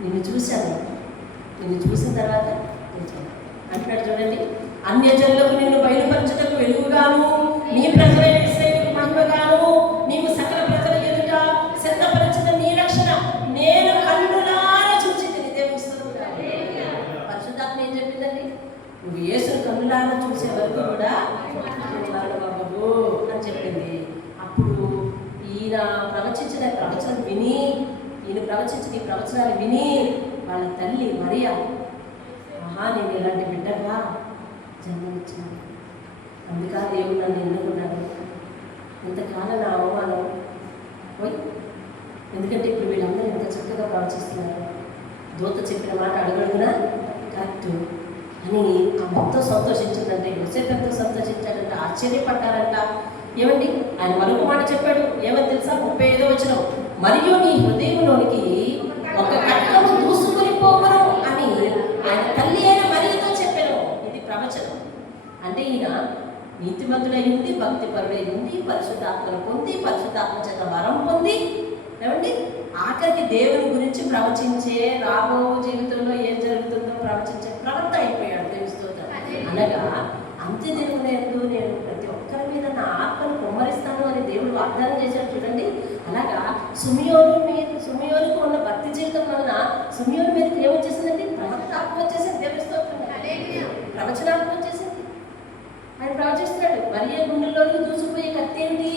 నిన్ను చూశాను, నిన్ను చూసిన తర్వాత నేను చదువు అంటున్నాడు. చూడండి, అన్యజనులకు నిన్ను బయలుపరచుటకు వెలుగుగాను నీ ప్రజలైన ఇశ్రాయేలుకు మహిమగాను నీవు సకల ప్రజల ఎదుట సిద్ధపరచిన నీ రక్షణ నేను కన్నులారా చూచింది. పరిశుద్ధాత్మ ఏం చెప్పిందండి? నువ్వు యేసును కన్నులారా చూసే వరకు కూడా బాబు అని చెప్పింది. అప్పుడు ఈయన ప్రవచించిన ప్రవచనం విని, ఈయన ప్రవచించిన ఈ ప్రవచనాలు విని వాళ్ళ తల్లి మరియా, ఆహా నేను ఇలాంటి బిడ్డగా జన్మనిచ్చాను, అందుకా దేవుడు నన్ను ఎన్నుకున్నాడు, ఇంతకాలం నా అవమానం పోయి, ఎందుకంటే ఇప్పుడు వీళ్ళందరూ ఎంత చక్కగా ప్రవచిస్తున్నారు, దూత చెప్పిన మాట అడుగడుగునా కరెక్ట్ అని ఆ మొత్తం సంతోషించిందంటే, యోసేపు ఎంతో సంతోషించాడంట, ఆశ్చర్యపడ్డారంట. ఏమండి ఆయన మరొక మాట చెప్పాడు, ఏమని తెలుసా? 35వ వచనం, మరియు నీ హృదయంలోనికి ఒక ఖడ్గము దూసుకుని పోవును నీతిమంతుడై ఉండి, భక్తిపరుడై ఉండి, పరిశుద్ధాత్మను పొంది, పరిశుద్ధాత్మ చేత వరం పొంది, ఏమండి ఆఖరికి దేవుని గురించి ప్రవచించే, రాబో జీవితంలో ఏం జరుగుతుందో ప్రవచించే ప్రవక్త అయిపోయాడు. తెలుస్తోందా? అనగా అంత్య దినమునందు నేను ప్రతి ఒక్కరి మీద నా ఆత్మను కుమ్మరిస్తాను అని దేవుడు వాగ్దానం చేశాడు. చూడండి, అలాగా సుమియోనుకు ఉన్న భక్తి జీవితం వలన సుమియోను మీదకి ఏమొచ్చేసిందండి? ప్రవక్త ఆత్మ వచ్చేసింది. దేవుడి స్తోత్రం, ప్రవచనాత్మ వచ్చేసింది. ఆయన ప్రవచిస్తున్నాడు. మరియ గుండెల్లోకి దూసుకుపోయే కత్తి ఏంటి?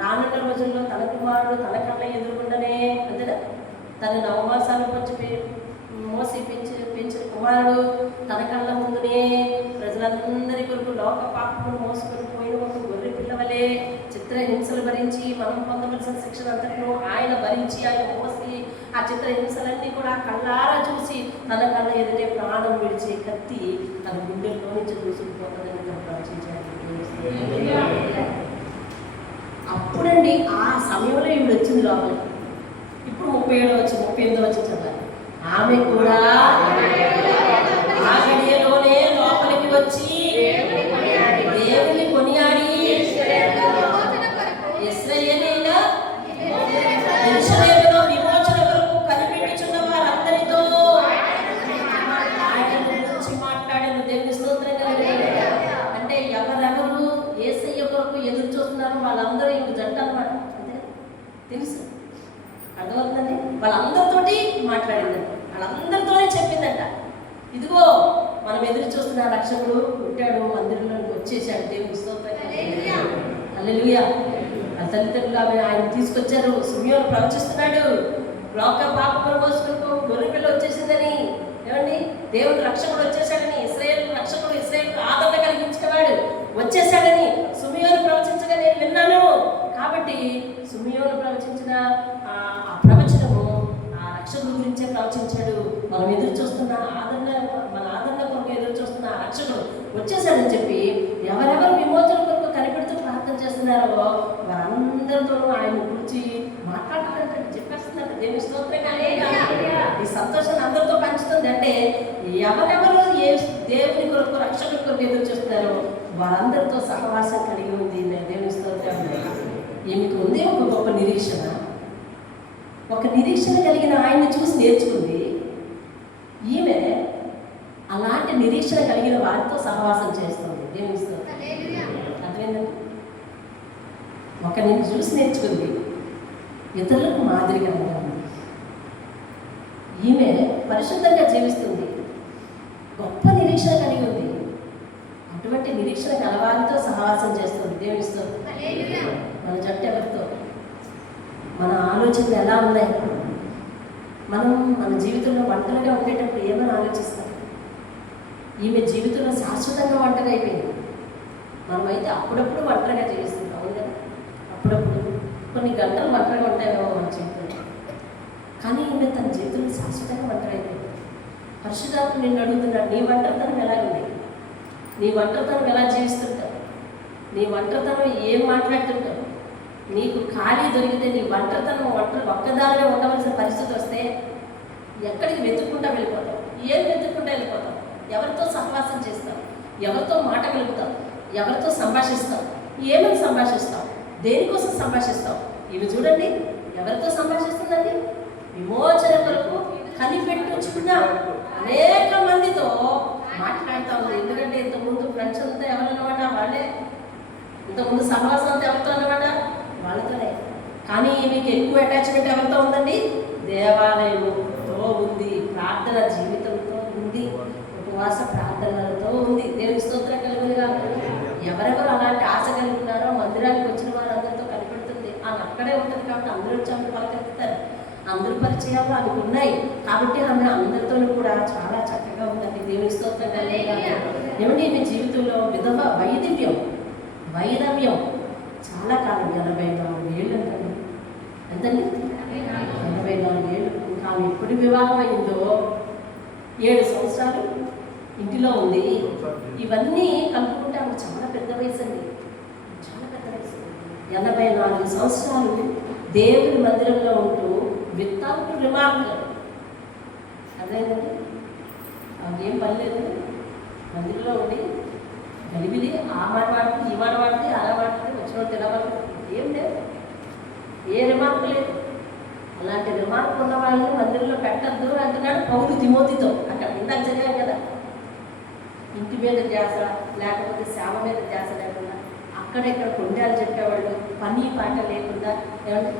రానున్న రోజుల్లో తన కుమారుడు తన కళ్ళ ఎదురుగుండనే అంతేనా, తన నవమాసాలు మోసి పెంచిన కుమారుడు తన కళ్ళ ముందునే ప్రజలందరి కొరకు లోక పాపమును మోసుకొని పోయిన ఒక గొర్రె పిల్లవలే చిత్రహింసలు భరించి మనం పొందవలసిన శిక్షణ అంతటిను ఆయన భరించి, ఆయన మోసి ఆ చిత్రహింసలన్నీ కూడా కళ్ళారా చూసి తన కళ్ళ ఎదుటే ప్రాణం విడిచే కత్తి తన గుండెల్లో నుంచి దూసుకుపోతుందని ప్రవచించాడు. అప్పుడండి ఆ సమయంలో ఈవిడ వచ్చింది లోపలికి. ఇప్పుడు 38 వచ్చి చదవాలి. ఆమె కూడా ఆ గడియలోనే లోపలికి వచ్చి దేవుని కొనియాడి యెరూషలేములో విమోచన కొరకు కనిపెట్టుచున్న వారందరితో ఆయన గురించి మాట్లాడాను. దేవుని స్తోత్రం కలుగును. అంటే ఎవరెవరు యేసయ్య కొరకు ఎదురు చూస్తున్నారు వాళ్ళందరూ ఇంక జంట అన్నమాట. అంతే తెలుసు, అర్థమవుతుందండి. వాళ్ళందరితోటి మాట్లాడిందంట, వాళ్ళందరితోనే చెప్పిందంట, ఇదిగో మనం ఎదురు చూస్తున్న రక్షకుడు పుట్టాడు, మందిరంలోకి వచ్చేసాడు. దేవుని స్తోత్రం, హల్లెలూయా. ఆ తల్లిదండ్రులు ఆయన తీసుకొచ్చారు. సుమియోను ప్రవచిస్తున్నాడు, లోక పాపములు మోసుకుని గొర్రె పిల్ల వచ్చేసిందని, ఏమండి దేవుడు రక్షకుడు వచ్చేసాడని, ఇశ్రాయేలు రక్షకుడు ఇశ్రాయేలుకు ఆదరణ కలిగించేవాడు వచ్చేసాడని సుమియోను ప్రవచించగా నేను విన్నాను. కాబట్టి సుమియోను ప్రవచించిన ఆ ప్రవచనము ఆ రక్షకుడు గురించే ప్రవచించాడు. మనం ఎదురు చూస్తున్న మన ఆదరణ కొరకు ఎదురు చూస్తున్న ఆ రక్షకుడు వచ్చేసాడని చెప్పి ఎవరెవరు విమోచన కొరకు కనిపెడుతూ ప్రార్థన చేస్తున్నారో వారందరితోనూ ఆయన గురించి మాట్లాడాలంటే చెప్పేస్తున్నారు. దేవుని స్తోత్రం. ఈ సంతోషాన్ని అందరితో పంచుతుంది. అంటే ఎవరెవరు దేవుని కొరకు రక్షకుడి కొరకు ఎదురు చూస్తున్నారో వారందరితో సహవాసం కలిగి ఉంది. దేవుని స్తోత్రం. ఈమెకు ఉంది ఒక గొప్ప నిరీక్షణ. ఒక నిరీక్షణ కలిగిన ఆయన్ని చూసి నేర్చుకుంది. ఈమె అలాంటి నిరీక్షణ కలిగిన వారితో సహవాసం చేస్తుంది. దేవుని స్తోత్రం. అర్థమైందండి? ఒకరిని చూసి నేర్చుకుంది, ఇతరులకు మాదిరిగా ఉంది. ఈమె పరిశుద్ధంగా జీవిస్తుంది, గొప్ప నిరీక్షణ కలిగి ఉంది. అటువంటి నిరీక్షణ కలవారితో సహవాసం చేస్తుంది. దేవుని స్తోత్రం. మన జట్టు ఎవరితో, మన ఆలోచనలు ఎలా ఉన్నాయి, మనం మన జీవితంలో ఒంటరిగా ఉండేటప్పుడు ఏమని ఆలోచిస్తాం? ఈమె జీవితంలో శాశ్వతంగా ఒంటరిగా అయిపోయింది. మనమైతే అప్పుడప్పుడు ఒంటరిగా జీవిస్తుంటాం కదా, అప్పుడప్పుడు కొన్ని గంటలు ఒంటరిగా ఉంటాయేమో మన జీవితంలో. కానీ ఈమె తన జీవితంలో శాశ్వతంగా ఒంటరి అయిపోయింది. పరిశుద్ధాత్మ నిన్ను అడుగుతున్నాడు, నీ ఒంటరితనం ఎలా ఉంది? నీ ఒంటరితనం ఎలా జీవిస్తుంటావు? నీ ఒంటరితనం ఏం మాట్లాడుతుంటావు? నీకు ఖాళీ దొరికితే నీ ఒంటరితనం ఒక్కదానిగా ఉండవలసిన పరిస్థితి వస్తే ఎక్కడికి వెతుక్కుంటా వెళ్ళిపోతావు? ఏం వెతుక్కుంటా వెళ్ళిపోతావు? ఎవరితో సహవాసం చేస్తావు? ఎవరితో మాట కలుగుతావు? ఎవరితో సంభాషిస్తావు? ఏమని సంభాషిస్తావు? దేనికోసం సంభాషిస్తావు? ఇవి చూడండి, ఎవరితో సంభాషిస్తుందండి? విమోచన కొరకు కనిపెట్టుచున్న అనేక మందితో మాట్లాడుతూ ఉంది. ఎందుకంటే ఇంతకుముందు ఫ్రెండ్స్ అంతా ఎవరన్నమాట? వాళ్ళే. ఇంతకుముందు సహవాసం అంతా ఎవరితో అన్నమాట? వాళ్ళతోనే. కానీ మీకు ఎక్కువ అటాచ్మెంట్ ఎవరితో ఉందండి? దేవాలయంతో ఉంది, ప్రార్థన జీవితంతో ఉంది, ఉపవాస ప్రార్థనలతో ఉంది. దేవుని స్తోత్రం కలుగునుగా. ఎవరెవరు అలాంటి ఆశ కలిగి ఉన్నారో మందిరానికి వచ్చిన వారందరితో కనిపెడుతుంది. ఆమె అక్కడే ఉంటుంది కాబట్టి అందరూ వచ్చి ఆమె పలకెత్తుతారు. అందరూ పరిచయాలు ఆమెకు ఉన్నాయి కాబట్టి ఆమె అందరితో కూడా చాలా చక్కగా ఉందండి. దేవుని స్తోత్రం కలుగునుగా. ఏమండి మీ జీవితంలో విధవ వైధవ్యం చాలా కాలం, 84 ఏళ్ళు అంటండి. ఎంతండి? 84 ఏళ్ళు. ఇంకా ఆమె ఎప్పుడు వివాహం అయిందో 7 సంవత్సరాలు ఇంటిలో ఉంది. ఇవన్నీ కలుపుకుంటే ఆమె చాలా పెద్ద వయసు అండి, చాలా పెద్ద వయసు. 84 సంవత్సరాలు దేవుని మందిరంలో ఉంటూ వితౌట్ రిమార్క్. అదేనండి, ఆమె ఏం పని లేదు, మందిరంలో ఉండి కలిపిది ఆ మాట వాడుతుంది, ఈ మాట వాడుతుంది, అలా వాడుతుంది, వచ్చినట్టు ఎలా వాడుతుంది, ఏం లేదు, ఏ రిమార్క్ లేదు. అలాంటి రిమార్క్ ఉన్న వాళ్ళని మందిరంలో పెట్టద్దు అంటున్నాడు పౌలు తిమోతితో. అక్కడ ఇందాక చదివాం కదా, ఇంటి మీద ధ్యాస లేకపోతే సేవ మీద ధ్యాస లేకుండా అక్కడెక్కడ కొండాలు చెప్పేవాళ్ళు, పని పాట లేకుండా, ఏమంటే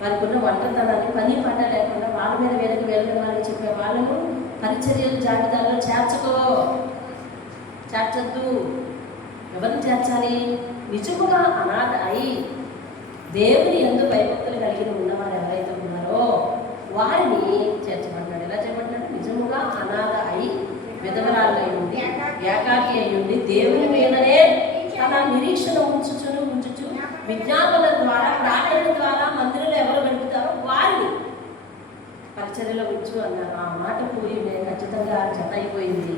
వారికి ఉన్న ఒంటరితనాన్ని పని పాట లేకుండా వాళ్ళ మీద వేరే వాళ్ళకి చెప్పే వాళ్ళను పరిచర్యల జాబితాలో చేర్చొద్దు. ఎవరిని చేర్చాలి? నిజముగా అనాథ అయి దేవుని యందు భయభక్తులు కలిగి ఉన్నవారు ఎవరైతే ఉన్నారో వారిని చేర్చమంటాడు. ఎలా చేయమంటాడు? నిజముగా అనాథ అయి విధవరాలు అయి ఉండి ఏకాకి అయి ఉండి దేవుని మీదనే తన నిరీక్షణ ఉంచుచు విజ్ఞాపన ద్వారా ప్రార్థన ద్వారా మందిరంలో ఎవరు గడుపుతారో వారిని పరిచర్యలో ఉంచు అన్నారు. ఆ మాటకు ఈమె ఖచ్చితంగా జత అయిపోయింది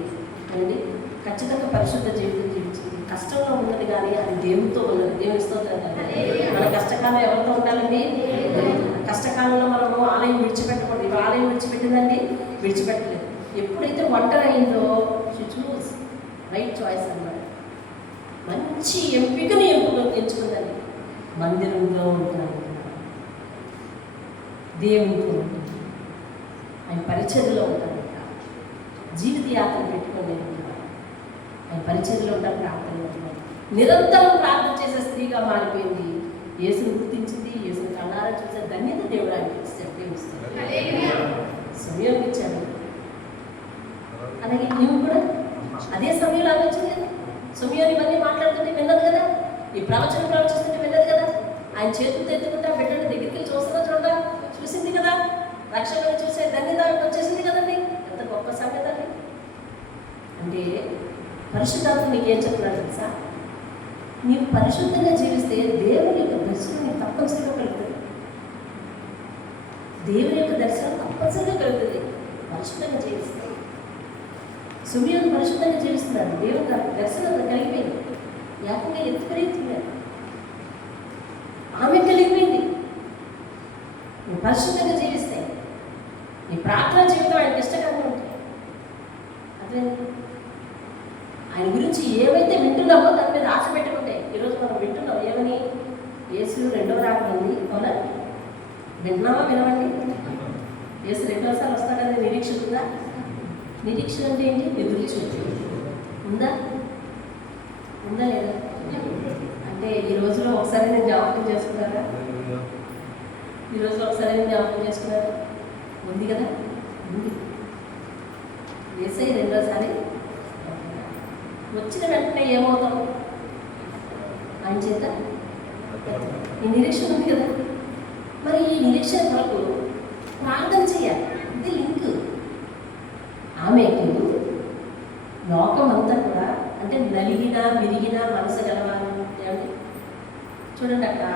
అండి. ఖచ్చితంగా పరిశుద్ధ జీవితం జీవించింది. కష్టంలో ఉన్నది కానీ అది దేవునితో ఉన్నది. దేవుని స్తోత్రం. మన కష్టకాలం ఎవరితో ఉండాలండి? కష్టకాలంలో మనము ఆలయం విడిచిపెట్టకూడదు. ఇవి ఆలయం విడిచిపెట్టిందండి, విడిచిపెట్టలేదు. ఎప్పుడైతే ఒంటరి అయిందో చూస్ రైట్ చాయిస్ అన్నమాట. మంచి ఎంపికని ఎంచుకుందండి. మందిరంలో ఉంటాను, దేవునితో ఉంటాను, ఆయన పరిచర్యలో ఉంటాను, జీవిత యాత్ర పెట్టుకొని ఆయన పరిచర్యలో ఉంటాను, ప్రార్థనలో ఉంటాను. నిరంతరం ప్రార్థన చేసే స్త్రీగా మారిపోయింది. యేసును గుర్తించింది, యేసును కళ్ళారా చూసే ధన్యత దేవుడు ఆయనకి సమయం ఇచ్చాడు. అలాగే నీవు కూడా అదే సమయంలో ఆలోచించింది కదా. సమయాన్ని ఇవన్నీ మాట్లాడుతుంటే విన్నది కదా, ఈ ప్రవచనం ప్రవచిస్తుంటే విన్నది కదా, ఆయన చేతులు ఎత్తుకుంటా బిడ్డని దగ్గరికి చూసింది కదా, రక్షణ చూసే ధన్యత వచ్చేసింది కదండి. ఎంత గొప్ప సంగతి అండి. అంటే పరిశుద్ధాత్మ నీకు ఏం చెప్తున్నాడు తెలుసా? నీవు పరిశుద్ధంగా జీవిస్తే దేవుని యొక్క దర్శనం నీకు తప్పనిసరిగా కలుగుతుంది. దేవుని యొక్క దర్శనం తప్పనిసరిగా కలుగుతుంది పరిశుద్ధంగా జీవిస్తే. సుమియోను పరిశుద్ధంగా జీవిస్తున్నాడు, దేవుని దర్శనం కలిగిపోయింది. ఏకంగా ఎత్తుకునేది ఆమె కలిగిపోయింది. నువ్వు పరిశుద్ధంగా జీవిస్తే నీ ప్రార్థన జీవితం ఆయనకి ఇష్టంగా ఉంటాయి. అదే ఆయన గురించి ఏవైతే వింటున్నామో దాని మీద ఆశ పెట్టుకుంటే ఈరోజు మనం వింటున్నాం ఏమని? యేసు రెండవ రాకడండి. అవునా? విన్నామా? వినవండి. యేసు రెండవసారి వస్తాడని నిరీక్షణ ఉందా? నిరీక్షణ అంటే ఏంటి? ఎదురు చూపు ఉందా? ఉందా లేదా? అంటే ఈ రోజులో ఒకసారి నేను జ్ఞాపకం చేసుకున్నారా? ఈ రోజులో ఒకసారి నేను జ్ఞాపకం చేసుకున్నారా? ఉంది కదా, ఉంది. యేసయ్య రెండోసారి వచ్చిన వెంటనే ఏమవుతాం? ఆయన చేత ఈ నిరీక్షణ ఉంది కదా. మరి ఈ నిరీక్షణ కొరకు ప్రార్థన చేయాలి. ఇది లింక్. ఆమెకు లోకం అంతా కూడా అంటే నలిగిన విరిగిన మనసు గలవారు ఏమండి చూడండి. అక్కడ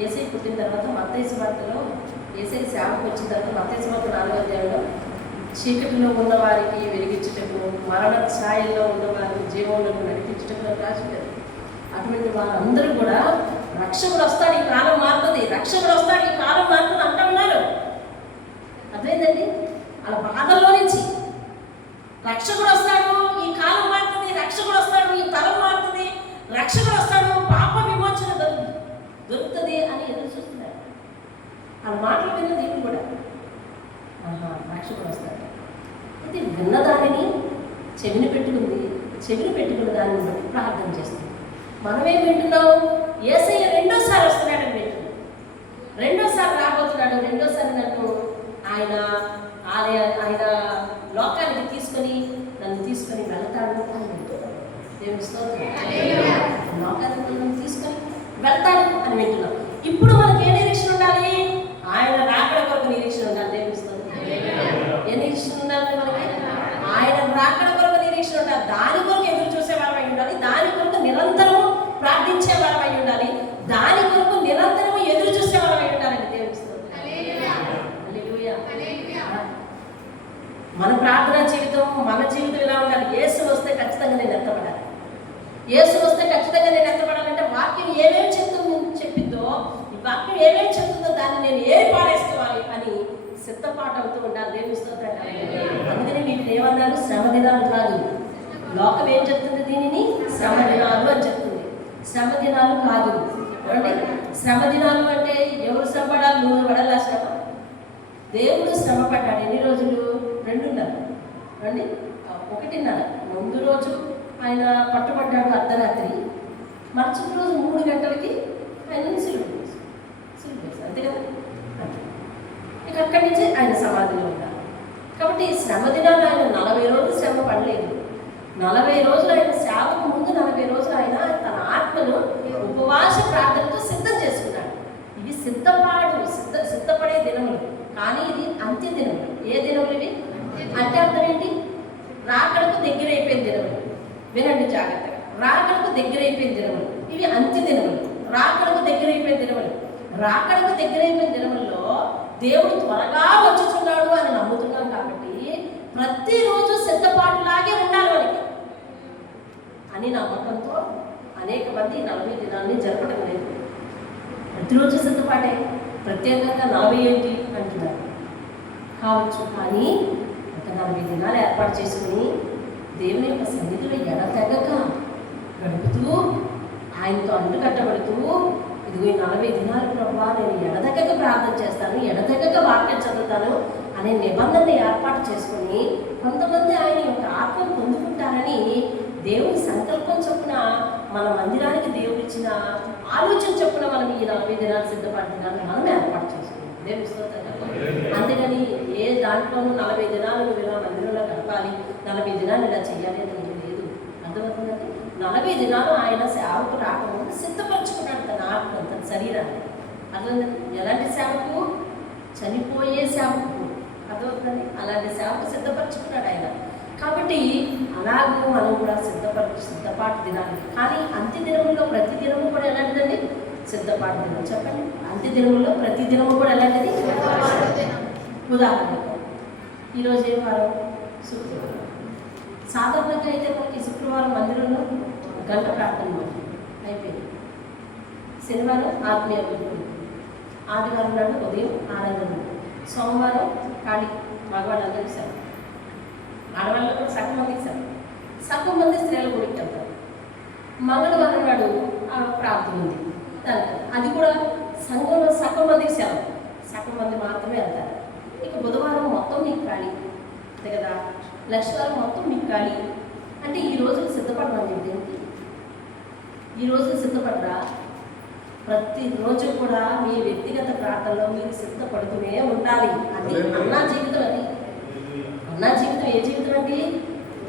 యేసయ్య పుట్టిన తర్వాత మత్తయి సువార్తలో యేసయ్య సేవకు వచ్చిన తర్వాత మత్తయి సువార్త 4వ అధ్యాయంలో చీకటిలో ఉన్న వారికి వెలిగించుటకు, మరణ ఛాయల్లో ఉన్నవారు జీవంలోకి నడిపించుటకు రాసింది. అటువంటి వారందరూ కూడా రక్షకుడు వస్తాడు, ఈ కాలం మారుతుంది, రక్షకుడు వస్తాడు, ఈ కాలం మారుతుంది అంటూ ఉన్నారు. అర్థమైందండి? అలా బాధల్లో నుంచి రక్షకుడు వస్తాడు, ఈ కాలం మారుతుంది, రక్షకుడు వస్తాడు, ఈ తరం మారుతుంది, రక్షకుడు వస్తాడు, పాప విమోచన దొరుకుతుంది అని ఎదురు చూస్తున్నారు. ఆ మాటలు విన్న దేవుడు కూడా రక్షకుడు వస్తాడు. అయితే విన్నదానిని చెవిని పెట్టుకున్న దానిని బట్టి ప్రార్థన చేస్తుంది. మనమేం వింటున్నాం? యేసయ్య రెండోసారి వస్తున్నాడని వింటున్నాం. రెండోసారి రాబోతున్నాడు. రెండోసారి నన్ను ఆయన లోకానికి నన్ను తీసుకొని వెళ్తాడు అని వింటున్నాం. దేవుని స్తోత్రం. లోకానికి నన్ను తీసుకొని వెళ్తాడు అని వింటున్నాం. ఇప్పుడు మనకి ఏ నిరీక్షణ ఉండాలి? ఆయన రాకడ కొరకు నిరీక్షణ ఉండాలి. దేవుని స్తోత్రం. ఏ నిరీక్షణ ఉండాలి మనకి? ఆయన రాకడ కొరకు నిరీక్షణ ఉండాలి. దాని కొరకు ఎదురు చూసే వారమై ఉండాలి. దాని కొరకు నిరంతరము ప్రార్థించే వారమై ఉండాలి. దాని కొరకు నిరంతరము ఎదురు చూసే వారమై ఉండాలని దేవుని స్తోత్రం. హల్లెలూయా. మన ప్రార్థనా జీవితం, మన జీవితం ఇలా ఉండాలి. యేసు వస్తే ఖచ్చితంగా నేను ఎత్తపడాలి. యేసు వస్తే ఖచ్చితంగా నేను ఎత్తపడాలంటే వాక్యం ఏమేమి చెప్పిందో, ఈ వాక్యం ఏమేమి చెప్తుందో దాన్ని నేను ఏమి పారేసుకోవాలి అని సిద్ధపాటు అవుతూ ఉండాలి. దేవుని స్తోత్రం. అందుకని మీకు ఏమన్నారు? శ్రమ దినాలు కాదు, లోకం ఏం చెప్తుంది? దీనిని శ్రమ దినాలు అని చెప్తుంది. శ్రమ దినాలు కాదు అంటే, శ్రమ దినాలు అంటే ఎవరు శ్రమ పడాలి? నువ్వు పడాలా శ్రమ? దేవుడు శ్రమ పడ్డాడు. ఎన్ని రోజులు? 2:30 అండి, 1:30. ముందు రోజు ఆయన పట్టుబడ్డాడు అర్ధరాత్రి, మరుసటి రోజు 3 గంటలకి ఆయన సిలువ వేశారు. అంతే కదా? ఇక అక్కడి నుంచి ఆయన సమాధిలో ఉన్నారు. కాబట్టి శ్రమ దినాలు ఆయన 40 రోజులు శ్రమ పడలేదు. 40 రోజులు ఆయన సేవకు ముందు 40 రోజులు ఆయన తన ఆత్మను ఉపవాస ప్రార్థనతో సిద్ధం చేసుకున్నాడు. ఇవి సిద్ధపడే దినములు, కానీ ఇది అంత్య దినములు. ఏ దినములు ఇవి అంటే? అర్థం ఏంటి? రాకడకు దగ్గర అయిపోయిన దినములు. వినండి జాగ్రత్తగా. రాకడకు దగ్గర అయిపోయిన దినములు ఇవి అంత్య దినములు. రాకడకు దగ్గర అయిపోయిన దినములు. రాకడకు దగ్గర అయిపోయిన దినముల్లో దేవుడు త్వరగా వచ్చుచున్నాడు అని నమ్ముతున్నాం. కాబట్టి ప్రతిరోజు సిద్ధపాటులాగే ఉండాలి మనకి అని నమ్మకంతో అనేక మంది 40 దినాన్ని జరపడం లేదు. ప్రతిరోజు సిద్ధపాటే, ప్రత్యేకంగా 40 ఏంటి అంటున్నారు కావచ్చు. కానీ ఒక 40 దినాలు ఏర్పాటు చేసుకుని దేవుని యొక్క సన్నిధిలో ఎడతెగక గడుపుతూ, ఆయనతో అంటుకట్టబడుతూ, ఇదిగో ఈ 40 దినాలు ప్రభువా నేను ఎడతెగక ప్రార్థన చేస్తాను, ఎడతెగక వాక్యం చదువుతాను అనే నిబంధనని ఏర్పాటు చేసుకుని కొంతమంది ఆయన యొక్క ఆత్మను పొందుకుంటారని దేవుని సంకల్పం చొప్పున మన మందిరానికి దేవుడు ఇచ్చిన ఆలోచన చొప్పున మనం ఈ 40 దినాలు సిద్ధపాటు దినాలు మనం ఏర్పాటు చేసుకున్నాం. దేవుని స్తోత్రం. అందుకని ఏ దాంట్లోనూ 40 దినాలు ఇలా మందిరంలో గడపాలి, 40 దినాలు ఇలా చేయాలి అని ఏం లేదు. అర్థమవుతుందండి? 40 దినాలు ఆయన సేవకు రాకముందు సిద్ధపరచుకున్నాడు తన ఆత్మ, తన శరీరాన్ని. అర్థమవుతుంది? ఎలాంటి సేవకు? చనిపోయే సేవకు. అర్థమవుతుంది? అలాంటి సేవకు సిద్ధపరచుకున్నాడు ఆయన. కాబట్టి అలాగూ మనం కూడా సిద్ధపాటు దినాలు. కానీ అంత్య దినముల్లో ప్రతి దినము కూడా ఎలాంటిదండి? సిద్ధపాటు దినం. చెప్పండి, అంత్య దినముల్లో ప్రతి దినము కూడా ఎలాంటిది? ఉదాహరణకు ఈరోజు ఏం వారం? శుక్రవారం. సాధారణంగా అయితే మనకి శుక్రవారం మందిరంలో గంట ప్రార్థన అయిపోయింది. శనివారం ఆత్మీయ గురువు, ఆదివారం నాడు ఉదయం ఆరాధన, సోమవారం ఖాళీ, మగవాళ్ళందరికీ సెలవు, ఆడవాళ్ళు కూడా సగం మందికి సెలవు, సగం మంది స్త్రీల గుడికి వెళ్తారు. మంగళవారం నాడు ప్రార్థన ఉంది, అది కూడా సంఘంలో సగం మందికి సెలవు, సగం మంది మాత్రమే వెళ్తారు. ఇక బుధవారం మొత్తం మీకు ఖాళీ, అంతే కదా? లక్షవారం మొత్తం మీకు ఖాళీ. అంటే ఈ రోజులు సిద్ధపడమని ఏంటి? ఈ రోజులు సిద్ధపడరా? ప్రతిరోజు కూడా మీ వ్యక్తిగత ప్రార్థనలో మీరు సిద్ధపడుతూనే ఉండాలి. అది అన్నా జీవితం. అది అన్నా జీవితం. ఏ జీవితం అండి?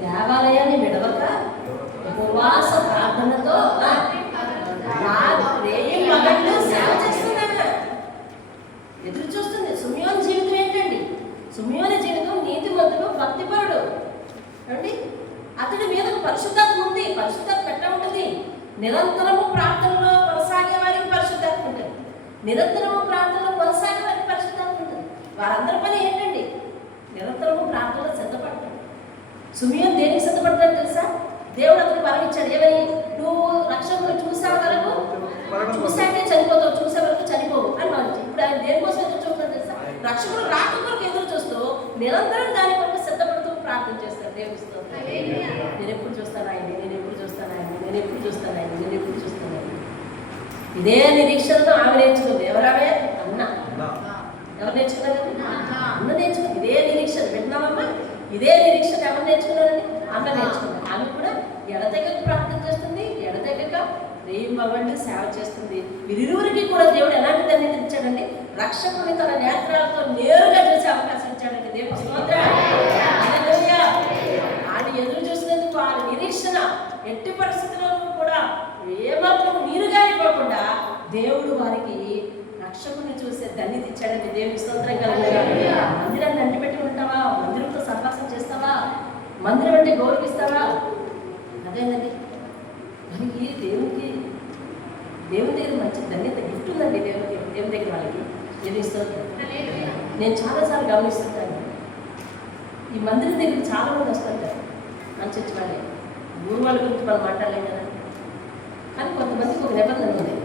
దేవాలయాన్ని విడవక ఉపవాస ప్రార్థనతో సేవ చేస్తున్నాడు. ఎదురు చూస్తుంది. సుమయోని జీవితం ఏంటండి? సుమయోని జీవితం నీతిమంతుడు, భక్తిపరుడు అండి. అతడి మీద పరిశుద్ధాత్మ ఉంది. పరిశుద్ధాత్మ ఎట్లా ఉంటుంది? నిరంతరము ప్రార్థనలో కొనసాగే వారికి పరిశుద్ధాత్మ ఉంటుంది. నిరంతరము ప్రార్థనలో కొనసాగే వారికి పరిశుద్ధాత్మ ఉంటుంది. వారందరి పని ఏంటండి? నిరంతరము ప్రార్థనలో సిద్ధపడతాడు. సుమయోని దేనికి సిద్ధపడతాడు తెలుసా? దేవుడు అతను వరం ఇచ్చాడు. ఏమని? నువ్వు రక్షకుడు చూసే వరకు చూసాకే చనిపోతావు, చూసే వరకు చనిపోవు అని భావించి. ఇప్పుడు ఆయన దేనికోసం ఎదురు చూస్తాడు తెలుసా? రక్షకుడు రాక కొరకు ఎదురు చూస్తూ నిరంతరం దాని కొరకు సిద్ధపడుతూ ప్రార్థన చేస్తాడు. దేవుడితో నేను ఎప్పుడు చూస్తాను ఆయన, నేను ఎప్పుడు చూస్తాను ఆయన, నేను ఎప్పుడు చూస్తాను ఆయన, నేను ఎప్పుడు చూస్తాను ఆయన. ఇదే నిరీక్షణతో ఆమె నేర్చుకుంది. ఎవరామే? అన్న. ఎవరు నేర్చుకున్నారు? అన్న నేర్చుకుంది. ఇదే నిరీక్షణ విన్నామమ్మా. ఇదే నిరీక్షణ ఎవరు నేర్చుకున్నారండి? అన్న నేర్చుకున్నారు. ఆమె కూడా ఎడతెగక ప్రార్థన చేస్తుంది, ఎడతెగక రేయింబవళ్ళు సేవ చేస్తుంది. వీరిరువురికి కూడా దేవుడు ఎలాంటి ధన్యత ఇచ్చాడండి? రక్షకుని తన నేత్రాలతో నేరుగా చూసే అవకాశం ఇచ్చాడండి. దేవుడు వాళ్ళు ఎదురు చూసినందుకు వాళ్ళ నిరీక్షణ ఎట్టి పరిస్థితుల్లోనూ కూడా ఏమాత్రం నీరుగారిపోకుండా దేవుడు వారికి రక్షకుని చూసే ధన్యత ఇచ్చాడండి. దేవుడికి స్తోత్రం కలుగుతుంది. మందిరాన్ని అంటిపెట్టి ఉంటావా? మందిరంతో సహవాసం చేస్తావా? మందిరం అంటే గౌరవిస్తావా? అదేనండి మనకి దేవుని దగ్గర మంచి ధన్యత గిఫ్ట్ ఉందండి. దేవుని దగ్గర వాళ్ళకి దేవుని స్తోత్రం. నేను చాలాసార్లు గమనిస్తుంటాను. ఈ మందిరం దగ్గర చాలా మంది వస్తుంటారు. మంచి వాళ్ళే, ఊరు వాళ్ళ గురించి మనం మాట్లాడలేం కదా. కానీ కొంతమందికి ఒక నిబంధన ఉంది.